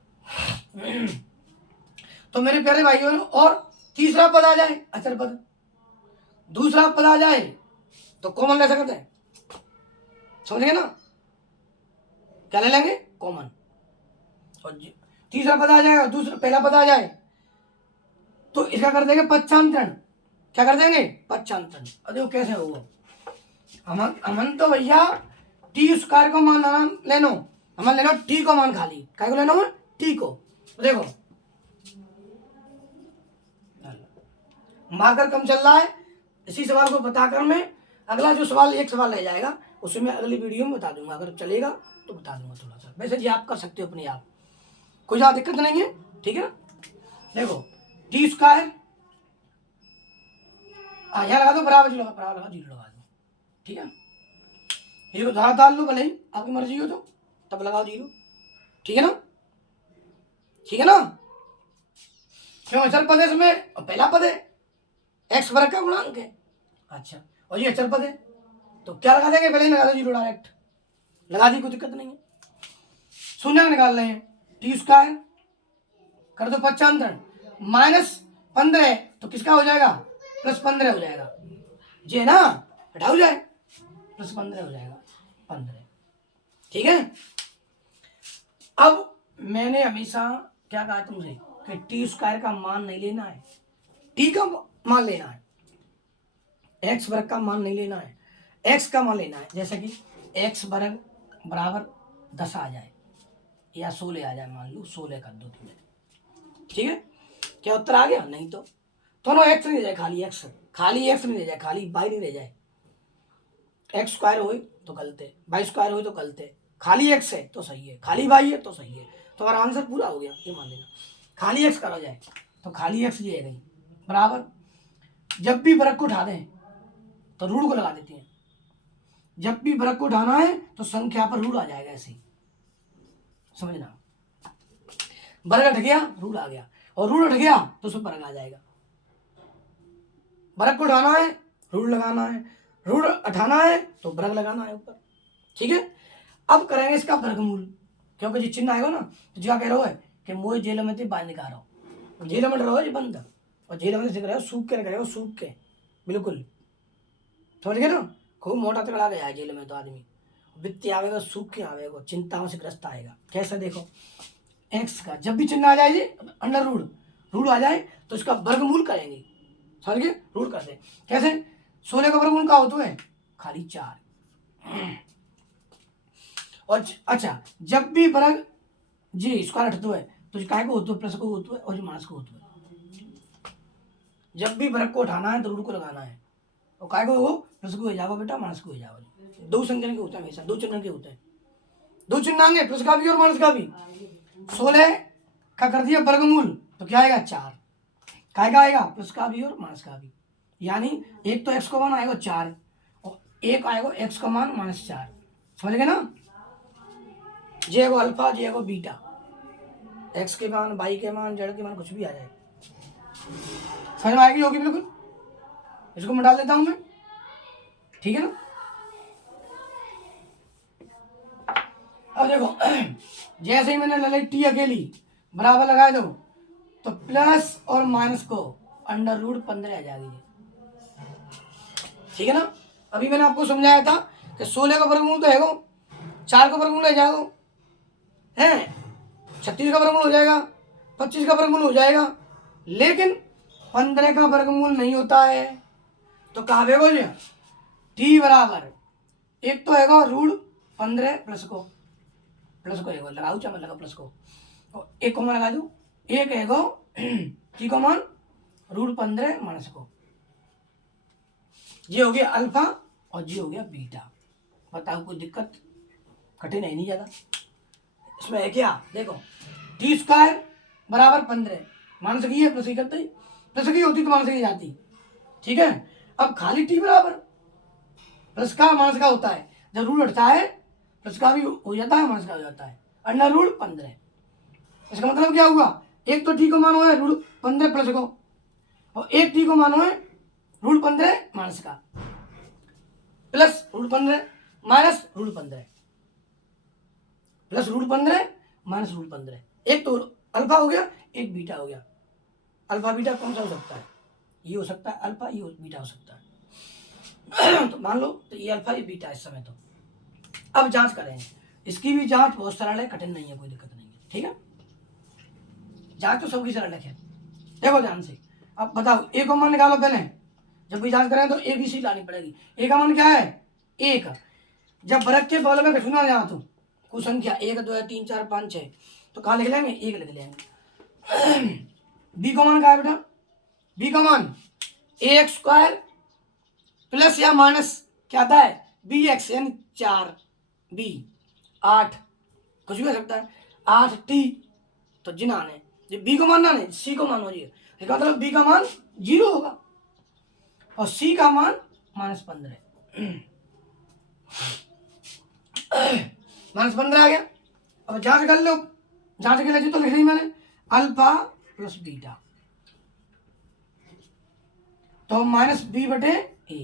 तो मेरे प्यारे भाइयों, और तीसरा पद आ जाए अचर पद, दूसरा पद आ जाए तो कॉमन ले सकते हैं, समझेंगे ना, क्या ले लेंगे, कॉमन। और तीसरा पद आ जाएगा, दूसरा पहला पद आ जाए तो इसका कर देंगे पच्छांतरण। क्या कर देंगे, पच्छांतरण। और देखो कैसे होगा, हमन तो भैया टी स्क्वायर को मान लेनो, हमन लेनो टी को मान खाली, क्या को लेनो, टी को। तो देखो मार्कर कम चल रहा है, इसी सवाल को बताकर मैं अगला जो सवाल, एक सवाल रह जाएगा, उसे मैं अगली वीडियो में बता दूंगा, अगर चलेगा तो बता दूंगा थोड़ा सा। वैसे जी आप कर सकते हो अपने आप, कोई ज़्यादा दिक्कत नहीं है, ठीक है ना। देखो टी स्क्वायर यहाँ लगा दो, बराबर जीरो लगा दो, ठीक है। जीरो धारा डाल लो, भले ही आपकी मर्जी हो तो तब लगाओ जीरो, ठीक है ना, ठीक है ना। क्यों, अचर पद है इसमें, पहला पद है, एक्स वर्ग का गुणांक है। अच्छा, और ये अचर पद है तो क्या लगा देंगे, पहले ही लगा दो जीरो, डायरेक्ट लगा दी, कोई दिक्कत नहीं है। शून्य निकाल रहे हैं, टी स्क्वायर कर दो पच्छांतरण, -15 तो किसका हो जाएगा, +15 हो जाएगा, जी है ना, हटाओ जाए, +15 हो जाएगा, 15, ठीक है। अब मैंने हमेशा क्या कहा तुमसे कि टी स्क्वायर का मान नहीं लेना है, टी का मान लेना है, एक्स वर्ग का मान नहीं लेना है, एक्स का मान लेना है। जैसे कि एक्स वर्ग बराबर 10 आ जाए या 16 आ जाए, मान लो 16 कर दो तुम्हें, ठीक है। क्या उत्तर आ गया, नहीं तो दोनों एक्स नहीं रह जाए, खाली एक्स नहीं रह जाए, खाली वाई नहीं रह जाए, एक्स स्क्वायर हो तो गलत है, वाई स्क्वायर हो तो गलत है, खाली एक्स है तो सही है, खाली वाई है तो सही है, तो हमारा आंसर पूरा हो गया, ये मान लेना। खाली एक्स करा जाए तो खाली एक्स ये गई बराबर, जब भी वर्ग को उठा दें तो रूढ़ को लगा देते हैं, जब भी वर्ग को उठाना है तो संख्या पर रूढ़ आ जाएगा, ऐसे समझना, वर्ग हट गया रूढ़ आ गया, और रूढ़ हट गया तो उसमें वर्ग आ जाएगा। वर्ग को उठाना है रूढ़ लगाना है, रूढ़ हटाना है तो वर्ग लगाना है ऊपर, ठीक है। अब करेंगे इसका वर्गमूल, क्योंकि जो चिन्ह आएगा ना तो क्या कह रहा है कि मोए जेल में बाहर निकाल रहा हूँ, जेल में रहो जी बंद, और जेल में सीख रहे हो सूख के रह, सूख के बिल्कुल, समझ गए ना। खूब मोटा तगड़ा गया है जेल में तो आदमी, वित्तीय आवेगा, सूख के आवेगा, चिंताओं से ग्रस्त आएगा। कैसे, देखो एक्स का जब भी चिन्ह आ जाए जी अंडर रूढ़ आ जाए तो इसका वर्गमूल करेंगे, समझ गए, रूढ़ करते हैं। कैसे, 16 का वर्गमूल का होता है खाली 4, और अच्छा जब भी वर्ग जी स्क्वायर हटता है तो काय को होता है, प्लस को होता है, और माइनस को होता है। जब भी वर्ग को उठाना है तो रूढ़ को लगाना है, और काय को हो, प्लस को हो जाओ बेटा, माइनस को हो जाओ, दो संख्या के होते हैं, हमेशा दो चिन्ह के होते हैं, दो चिन्ह आएंगे, प्लस का भी और माइनस का भी। 16 का कर दिया वर्गमूल तो क्या आएगा 4, काय का आएगा, प्लस का भी और माइनस का भी, यानी एक तो एक्स का मान आएगा 4 और एक आएगा एक्स का मान -4, समझ गए ना। जे को अल्फा, जे को बीटा, एक्स के मान, वाई के मान, जेड के मान, कुछ भी आ जाए, समझ में आएगी, होगी बिल्कुल। इसको मैं डाल देता हूं मैं, ठीक है ना। अब देखो जैसे ही मैंने ले टी अकेली बराबर लगा दो तो प्लस और माइनस को √15 आ जाएगी, ठीक है ना। अभी मैंने आपको समझाया था कि 16 का वर्गमूल तो है, 4 का वर्गमूल है जाएगा है, 36 का वर्गमूल हो जाएगा, 25 का वर्गमूल हो जाएगा, लेकिन 15 का वर्गमूल नहीं होता है। तो कहा बेगो जी टी बराबर एक तो है √15 प्लस को है लगाऊ, चाहे लगा प्लस को, और एक को मान लगा दू, एक है टी को मान √15 माइनस को, ये हो गया अल्फा और ये हो गया बीटा। बताओ कोई दिक्कत, कठिन है नहीं ज़्यादा इसमें, है क्या। देखो टी स्क्वायर बराबर 15 माइनस की है, प्लस की करते ही, प्लस की होती तो माइनस की जाती, ठीक है। अब खाली टी बराबर प्लस का माइनस का होता है, जब रूल हटता है प्लस का भी हो जाता है, माइनस का हो जाता है, √15। इसका मतलब क्या हुआ, एक तो टी को मान हुआ है √15 प्लस को, और एक टी को मान हुआ है √15 माइनस का, plus √15 minus root 15 plus root 15 minus root 15। एक तो अल्फा हो गया, एक बीटा हो गया। अल्फा बीटा कौन सा हो सकता है? ये हो सकता है अल्फा, ये बीटा हो सकता है। तो मान लो तो ये अल्फा, ये बीटा इस समय। तो अब जांच करेंगे। इसकी भी जांच बहुत सरल है, कठिन नहीं है, कोई दिक्कत नहीं है। ठीक है, जांच तो सबकी सरल है। खैर देखो ध्यान से, अब बताओ ए का मान निकालो पहले। जब भी जांच करें तो ए बी सी लानी पड़ेगी। ए का मान क्या है? 1। जब बरक के बॉल में घटना यहाँ तो कुछ संख्या 1 2 3 4 5 6, तो कहाँ लिख लेंगे? 1 लिख लेंगे। बी का मान क्या है बेटा? बी का मान ax स्क्वायर प्लस या माइनस क्या आता है? bx यानी 4b 8, कुछ भी हो सकता है। 8t तो जिना ने बी को मानना नहीं, सी को मानो जी। इसका मतलब बी का मान 0 होगा और सी का मान -15। -15 आ गया। अब जांच कर लो, जांच के लिए तो लिख रही मैंने अल्फा प्लस बीटा, तो -b/a,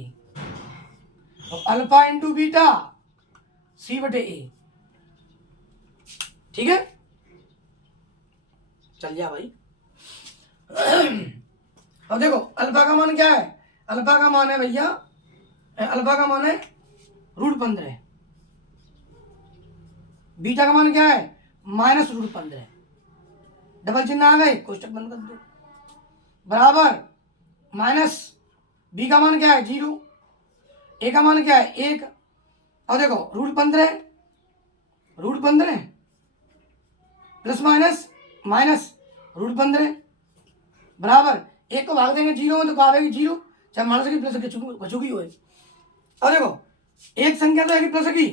तो अल्फा इंटू बीटा c/a। ठीक है, चल जा भाई। अब देखो अल्फा का मान क्या है? अल्फा का मान है भैया, अल्फा का मान है √15। बीटा का मान क्या है? -√15। डबल चिन्ह आ गए, कोष्टक बंद कर दो, बराबर माइनस बी का मान क्या है? 0, ए का मान क्या है? 1। और देखो √15 प्लस माइनस √15 बराबर 1 को भाग देंगे 0 में तो कहा आएगी 0, चाहे माइनस की प्लस की हो। और देखो एक संख्या तो है प्लस की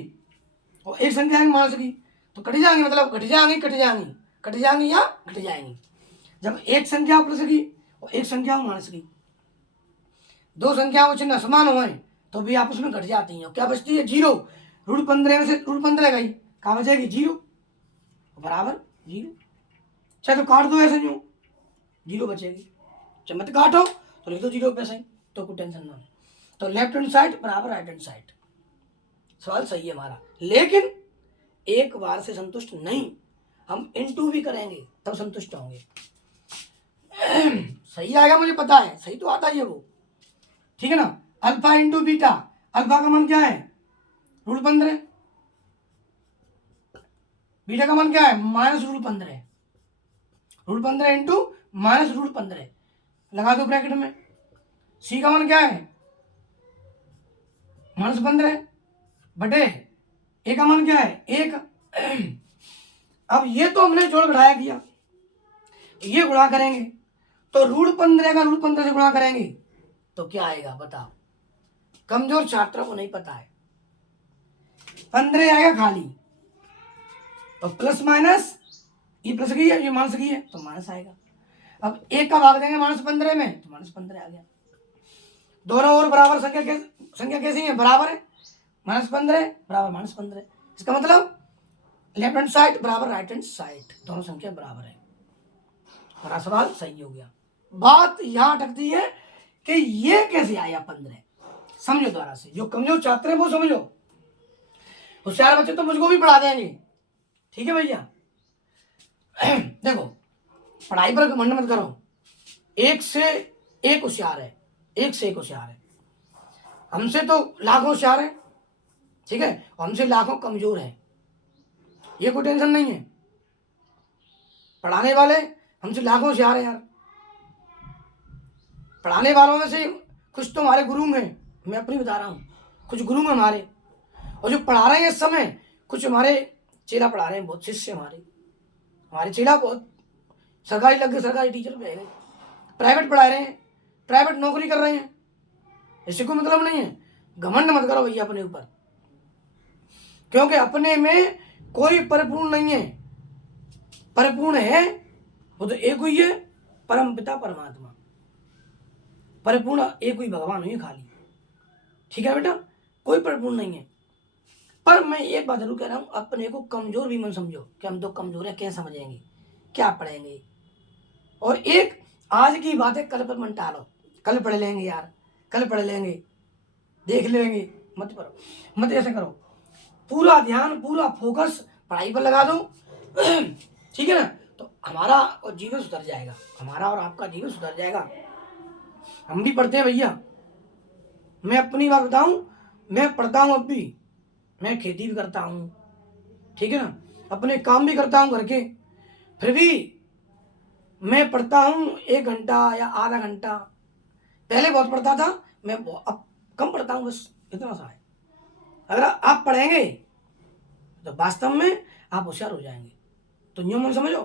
और एक संख्या है माइनस की, तो कट जाएंगे, मतलब घट जाएंगी या घट जाएंगी। जब एक संख्या प्लस की और एक संख्या माइनस की, दो संख्याओं चिन्ह समान हो तो भी आपस में घट जाती हैं। क्या बचती है? 0। √15 में से √15 गई, कहाँ बचेगी? 0 बराबर 0। चाहे तो काट दो ऐसे यूं, 0 बचेगी। जब मत काटो तो लिख दो 0 पैसे, तो कोई टेंशन ना हो। तो लेफ्ट हैंड साइड बराबर राइट हैंड साइड। सवाल सही है हमारा, लेकिन एक बार से संतुष्ट नहीं, हम इनटू भी करेंगे तब संतुष्ट होंगे। सही आएगा मुझे पता है, सही तो आता ही है वो। ठीक है ना, अल्फा इंटू बीटा, अल्फा का मान क्या है? √15, बीटा का मान क्या है? -√15। √15 इंटू -√15 लगा दो ब्रैकेट में। सी का मान क्या है? -15 बटे ए का मान क्या है? 1। अब ये तो हमने जोड़ घटाया किया, ये गुणा करेंगे तो √15 का √15 से गुणा करेंगे तो क्या आएगा बताओ? कमजोर छात्रों को नहीं पता है। 15 आएगा खाली, तो प्लस माइनस, ये प्लस की है ये माइनस की है तो माइनस आएगा। अब 1 का भाग देंगे -15 में तो -15 आ गया। दोनों और बराबर संख्या कैसी है? बराबर है, -15 बराबर -15। इसका मतलब लेफ्ट हैंड साइड बराबर राइट हैंड साइड, दोनों संख्या बराबर है। हमारा सवाल सही हो गया। बात यहां अटकती है कि ये कैसे आया 15। समझो द्वारा से, जो कमजोर छात्र है वो समझो, होशियार बच्चे तो मुझको भी पढ़ा देंगे। ठीक है भैया। देखो पढ़ाई पर घमंड मत करो, एक से एक होशियार है, एक से एक होशियार है। हमसे तो लाखों होशियार है, ठीक है, हमसे लाखों कमजोर है, ये कोई टेंशन नहीं है। पढ़ाने वाले हमसे लाखों होशियार है यार। पढ़ाने वालों में से कुछ तो हमारे गुरु हैं, मैं अपनी बता रहा हूँ, कुछ गुरु हैं हमारे, और जो पढ़ा रहे हैं इस समय कुछ हमारे चेला पढ़ा रहे हैं, बहुत शिष्य हमारे चेला बहुत सरकारी लग गए, सरकारी टीचर पे गए, प्राइवेट पढ़ा रहे हैं, प्राइवेट नौकरी कर रहे हैं। इससे कोई मतलब नहीं है, घमंड मत करो भैया अपने ऊपर, क्योंकि अपने में कोई परिपूर्ण नहीं है। परिपूर्ण है वो तो एक ही है, परम पिता परमात्मा। परिपूर्ण एक ही भगवान हुई खाली। ठीक है बेटा, कोई परिपूर्ण नहीं है। पर मैं एक बात जरूर कह रहा हूं, अपने को कमजोर भी मत समझो कि हम तो कमजोर है, क्या समझेंगे, क्या पढ़ेंगे। और एक आज की बातें कल पर मन टालो, कल पढ़ लेंगे यार, कल पढ़ लेंगे, देख लेंगे, मत करो, मत ऐसे करो। पूरा ध्यान पूरा फोकस पढ़ाई पर लगा दो। ठीक है ना, तो हमारा और जीवन सुधर जाएगा, हमारा और आपका जीवन सुधर जाएगा। हम भी पढ़ते हैं भैया, मैं अपनी बात बताऊं, मैं पढ़ता हूं, अब भी मैं खेती भी करता हूं, ठीक है ना, अपने काम भी करता हूं घर के, फिर भी मैं पढ़ता हूं 1 घंटा या आधा घंटा। पहले बहुत पढ़ता था, मैं अब कम पढ़ता हूं, बस इतना सा है। अगर आप पढ़ेंगे तो वास्तव में आप होशियार हो जाएंगे। तो न्यू मन समझो,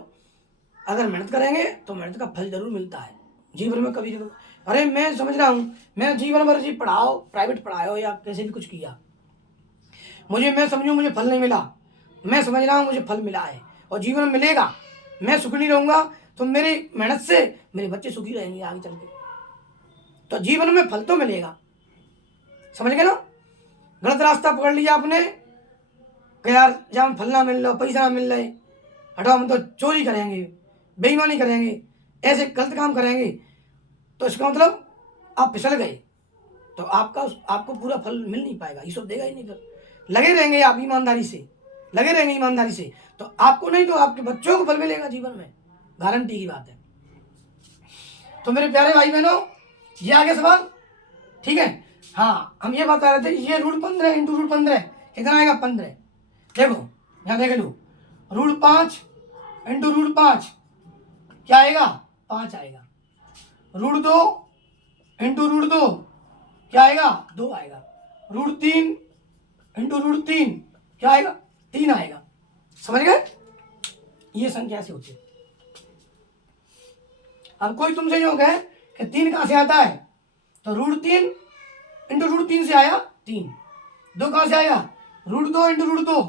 अगर मेहनत करेंगे तो मेहनत का फल जरूर मिलता है जीवन में। कभी नहीं, अरे मैं समझ रहा हूँ, मैं जीवन भर जी पढ़ाओ, प्राइवेट पढ़ाओ या कैसे भी कुछ किया, मैं समझूँ मुझे फल नहीं मिला, मैं समझ रहा हूँ मुझे फल मिला है और जीवन में मिलेगा। मैं सुखी नहीं रहूँगा तो मेरी मेहनत से मेरे बच्चे सुखी रहेंगे आगे चल के, तो जीवन में फल तो मिलेगा। समझ गए ना? गलत रास्ता पकड़ लिया आपने कि यार जहाँ फल ना मिल रहा, पैसा ना मिल रहा है, हटाओ हम तो चोरी करेंगे, बेईमानी करेंगे, ऐसे गलत काम करेंगे, तो इसका मतलब आप फिसल गए, तो आपको पूरा फल मिल नहीं पाएगा, ईश्वर देगा ही नहीं। फिर लगे रहेंगे आप ईमानदारी से, लगे रहेंगे ईमानदारी से, तो आपको नहीं तो आपके बच्चों को फल मिलेगा जीवन में, गारंटी की बात है। तो मेरे प्यारे भाई बहनों, ये आ गया सवाल, ठीक है। हाँ, हम ये बता रहे थे, ये रूल 15 इंटू रूल 15 कितना आएगा? 15। देखो यहाँ देख लो, रूल 5 इंटू रूल 5 क्या आएगा? 5 आएगा। रूल 2 इंटू रूल 2 क्या आएगा? 2 आएगा। रूल 3 इंटू रूल 3 क्या आएगा? 3 आएगा। समझ गए? ये संख्या से होती है। अब कोई तुमसे जो कहे कि 3 कहाँ से आता है, तो रूल 3 इंटू रूल 3 से आया 3। 2 कहाँ से आया? रूल 2 इंटू रूल 2,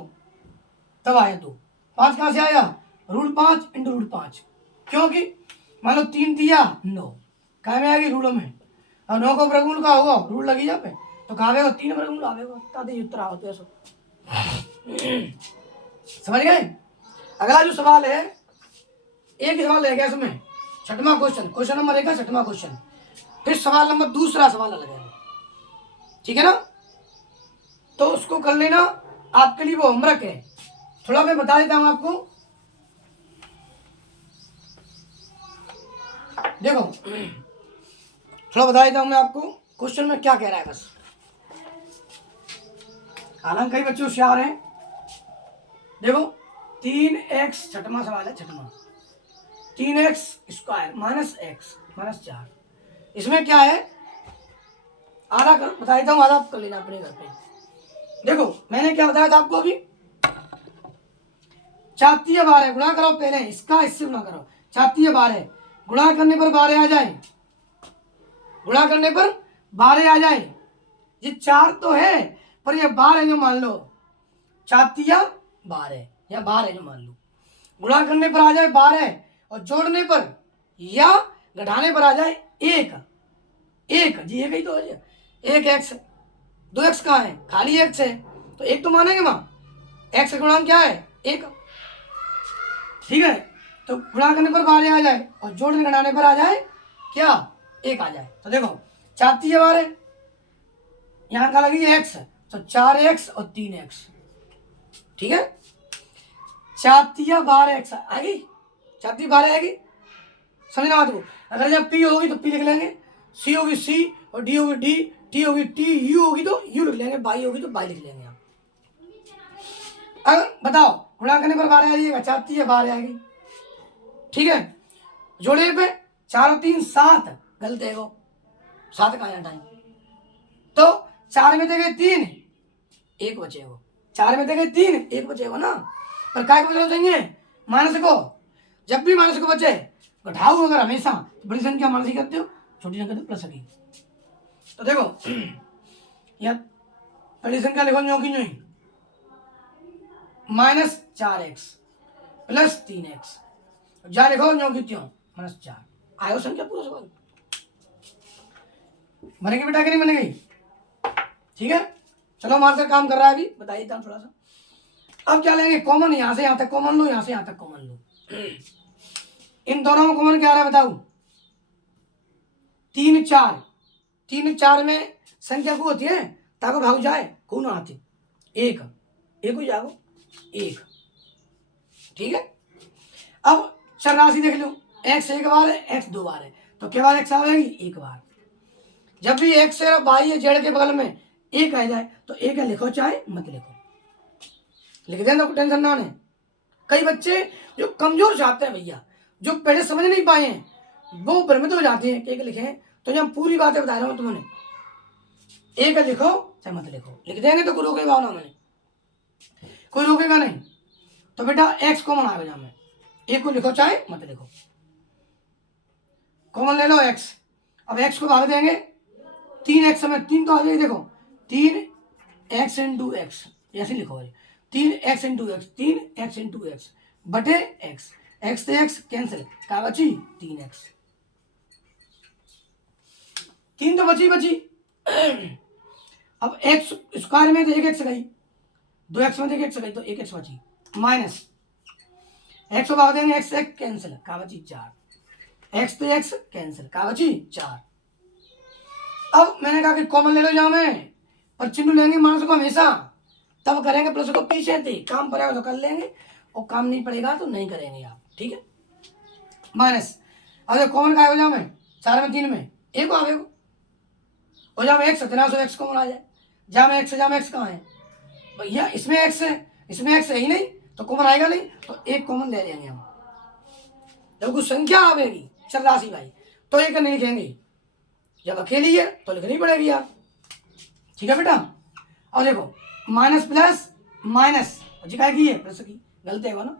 तब आया 2। 5 कहाँ से आया? रूल 5 इंटू रूल 5, क्योंकि मान लो 3 दिया 9, कहाँ में आएगी? रूलों में। और 9 को वर्गमूल का होगा, रूल लगी जा पे, तो कहाँ आवेगा? 3 वर्गमूल आवेगा, ताते उत्तर आओ तो ऐसा। समझ गए? अगला जो सवाल है, एक ही सवाल रहेगा इसमें, 6वां क्वेश्चन, क्वेश्चन नंबर 1 का 6वां क्वेश्चन, फिर सवाल नंबर दूसरा सवाल अलग है, ठीक है ना? तो उसको कर लेना, आपके लिए वो होमवर्क है। थोड़ा मैं बता देता हूं आपको, देखो थोड़ा बता देता हूं मैं आपको क्वेश्चन में क्या कह रहा है बस। हालांकि कई बच्चे होशियार हैं। देखो 3x, 6वां सवाल है, 6वां, 3x square minus x minus 4, इसमें क्या है? आधा बता देता हूँ, आधा आप कर लेना अपने घर पे। देखो मैंने क्या बताया था आपको अभी, चातीय बार है, गुणा करो पहले इसका, इससे गुणा करो। चातीय बार है, गुणा करने पर 12 आ जाए, गुणा करने पर 12 आ जाए। ये 4 तो है, पर ये 12 है जो मान लो, चातीय बार है या 12 है जो मान लो, गुणा करने पर आ जाए 12 और जोड़ने पर या घटाने पर आ जाए 1। जी एक ही तो है, 1x, 2x कहाँ है? खाली x है, तो 1 तो मानेंगे वहाँ, x का गुणांक क्या है? 1, ठीक है। तो गुणा करने पर 12 आ जाए और जोड़ने घटाने पर आ जाए क्या? 1 आ जाए। तो देखो चातीय बार है, यहाँ का लगी x, तो 4x और 3x, ठीक है। चातीय बार x आएगी, चातीय बार आएगी, समझना बात को। अगर जब p होगी तो p लिख लेंगे, c होगी c और d होगी d, t होगी t, u होगी तो u लिख लेंगे, y होगी तो y लिख लेंगे आप। अगर बताओ गुणा करने पर 12 आ जाएगा, चातीय बार आएगी, ठीक है। जोड़े पे 4 और 3 7, गलत है वो, 7 कहाँ हटाएं, तो 4 में देखे 3, 1 बचेगा, 4 में देखे 3, 1 बचेगा ना। पर काय को बदल देंगे? माइनस को, जब भी माइनस को बचे घटाओ, अगर हमेशा तो बड़ी संख्या माइनस ही करते हो, छोटी संख्या तो प्लस की। तो देखो यहाँ बड़ी संख्या लिखो न्यो की न्यो ही, माइनस 4x प्लस 3x, जा लिखो न्यो की त्यों माइनस 4। आयो संख्या पूरा सवाल बनेगी बेटा कि नहीं बनेगी? ठीक है, चलो हमारे से काम कर रहा है अभी, बताइए थोड़ा सा। अब क्या लेंगे? कॉमन, यहां से यहां तक कॉमन लो, यहां से यहां तक कॉमन लो। इन दोनों में कॉमन क्या आ रहा है बताओ? 3 4, 3 4 में संख्या को होती है ताको भाग जाए, को ना आती 1, एक हो जाएगा एक, ठीक है। अब चर राशि देख लो, x एक बार है, x दो बार है, तो क्या बार x आएगी, एक बार। जब भी x है y है z के बगल में एक आ जाए तो एक है लिखो चाहे मत लिखो, लिख देना तो टेंशन ना है। कई बच्चे जो कमजोर चाहते हैं भैया, जो पहले समझ नहीं पाए हैं, वो भ्रमित हो जाते हैं एक लिखे। तो जब पूरी बातें बता रहा हूँ तुम्हें, एक लिखो चाहे मत लिखो, लिख देंगे तो कोई रोकेगा ना, मैंने कोई रोकेगा नहीं। तो बेटा x कॉमन आएगा, जहाँ में एक को लिखो चाहे मत लिखो, कॉमन ले लो x। अब x को भाग देंगे 3x में, 3 तो आ जाएगी, देखो 3x इंटू एक्स, ऐसे लिखो 3x into x, 3x into x बटे x, x से x कैंसिल, क्या बची 3x, 3 तो बची। अब x स्क्वायर में तो 1x गई, 2x में तो 1x गई, तो 1x बची, माइनस x को भाग देंगे, x से कैंसिल, क्या बची 4, x तो x कैंसिल, क्या बची 4। अब मैंने कहा कि कॉमन ले लो जहाँ में, पर चिन्ह लेंगे मानस को हमेशा, तब करेंगे प्लस को पीछे थे, काम पड़ेगा तो कर लेंगे और काम नहीं पड़ेगा तो नहीं करेंगे आप, ठीक है। माइनस, अब कॉमन का है जहाँ में 4 में 3 में एक आवेगा, और जहाँ में x सत्यानाश एक्स कॉमन आ जाए, जहाँ में x कहाँ है भैया, इसमें x है, इसमें x है ही नहीं तो कॉमन आएगा नहीं, तो एक कॉमन ले लेंगे हम। जब कुछ संख्या आवेगी चर राशि भाई तो एक नहीं लिखेंगे, जब अकेली है तो लिखनी पड़ेगी आप, ठीक है बेटा। और देखो माइनस प्लस माइनस जी क्या की है प्लस की, गलती है ना,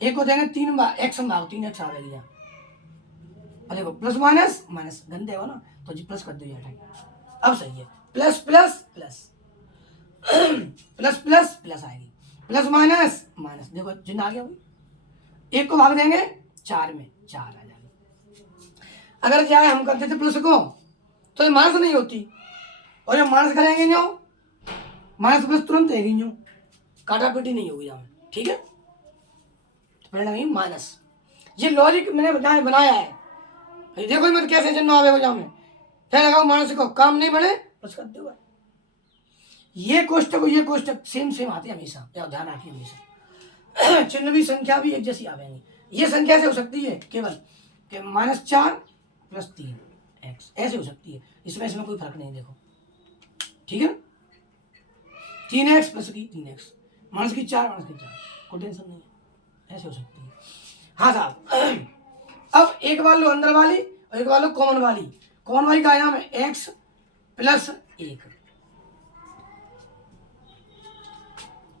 एक को देंगे 3 बार x भाग 3x आवेगी यहाँ, और देखो प्लस माइनस माइनस गंदे हो ना, तो जी प्लस कर दो यहाँ, अब सही है, plus plus plus plus plus plus आएगी, प्लस माइनस माइनस, देखो जिन आ गया भाई, एक को भाग देंगे 4 में 4 आ जाएगी। अगर क्या है हम करते थे प्लस को तो ये माइनस नहीं होती, और जब माइनस करेंगे न्यो माइनस प्लस तुरंत है न्यो, काटा पीटी नहीं होगी यहाँ, ठीक है। तो पहले लगेगी माइनस, ये लॉजिक मैंने बनाया है, देखो मत कैसे चिन्ह आवे जहाँ में, फिर लगाओ माइनस को, काम नहीं बढ़े प्लस कर दो। ये कोष्टक सेम आते हैं हमेशा, ध्यान रखिए हमेशा। चिन्ह भी संख्या भी एक जैसी आवेंगी, ये संख्या से हो सकती है केवल कि -4 + 3x ऐसे हो सकती है, इसमें कोई फर्क नहीं, देखो ठीक है। 3x + 3x -4 कोई टेंशन नहीं है, ऐसे हो सकती है। हाँ साहब, अब एक बार लो अंदर वाली और एक बार लो कॉमन वाली। कॉमन वाली का नाम है x + 1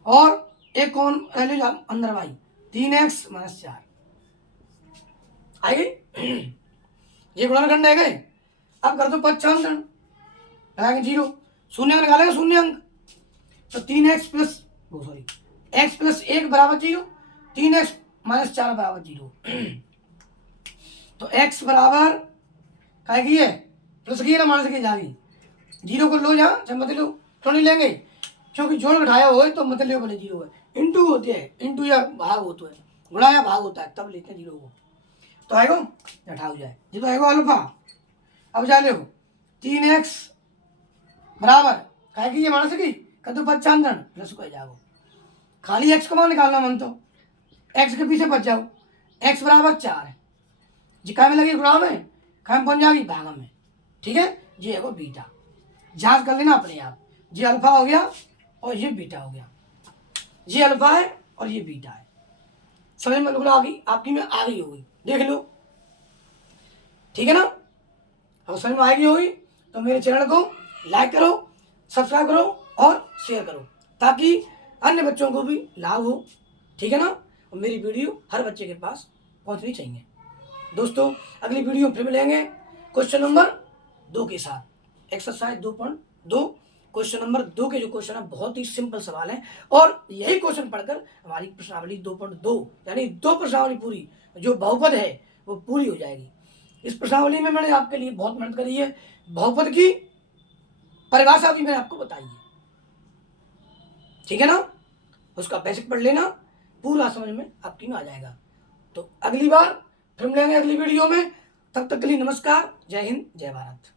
और एक कौन वैल्यू अंदर वाली 3x - 4 आएगी। ये गुणनखंड है गए। अब कर दो पक्षांतरण, लगाएंगे 0, शून्य अंक निकालेंगे, शून्य अंक, तो 3x + x + 1 = 0, 3x - 4 = 0। तो x बराबर क्या की है प्लस की है ना माइनस की जाएगी, 0 को लो जहाँ चाहे मत लो, क्यों नहीं लेंगे, क्योंकि जोड़ घटाया हो तो मत लो, बोले 0 है, इंटू होते हैं, इंटू या भाग होता है, गुणा या भाग होता है तब लेते हैं 0 को, तो आएगा घटा हो जाए जी, तो आएगा अल्फा। अब जा लो 3x बराबर क्या की है माइनस की कर दो पक्षांतरण प्लस को जाओ, खाली x को मान निकालना मन तो x के पीछे बच जाओ, x बराबर 4 है जी, काय में लगी गुणा में, काय में बन जाएगी भागम में, ठीक है। ये है वो बीटा, जांच कर लेना अपने आप, ये अल्फा हो गया और ये बीटा हो गया, ये अल्फा है और ये बीटा है, समझ में बिल्कुल आ गई आपकी में आ गई होगी, देख लो ठीक है ना। अब समझ में आएगी होगी तो मेरे चैनल को लाइक करो, सब्सक्राइब करो और शेयर करो, ताकि अन्य बच्चों को भी लाभ हो, ठीक है ना। और मेरी वीडियो हर बच्चे के पास पहुंचनी चाहिए। दोस्तों अगली वीडियो फिर मिलेंगे क्वेश्चन नंबर 2 के साथ, एक्सरसाइज 2.2 क्वेश्चन नंबर 2 के जो क्वेश्चन है बहुत ही सिंपल सवाल है, और यही क्वेश्चन पढ़कर हमारी प्रश्नावली 2.2 यानी 2 प्रश्नावली पूरी जो बहुपद है वो पूरी हो जाएगी। इस प्रश्नावली में मैंने आपके लिए बहुत मेहनत करी है, बहुपद की परिभाषा भी मैंने आपको बताई है, ठीक है ना। उसका बेसिक पढ़ लेना, पूरा समझ में आपकी में आ जाएगा। तो अगली बार फिर मिलेंगे अगली वीडियो में, तब तक के लिए नमस्कार, जय हिंद, जय भारत।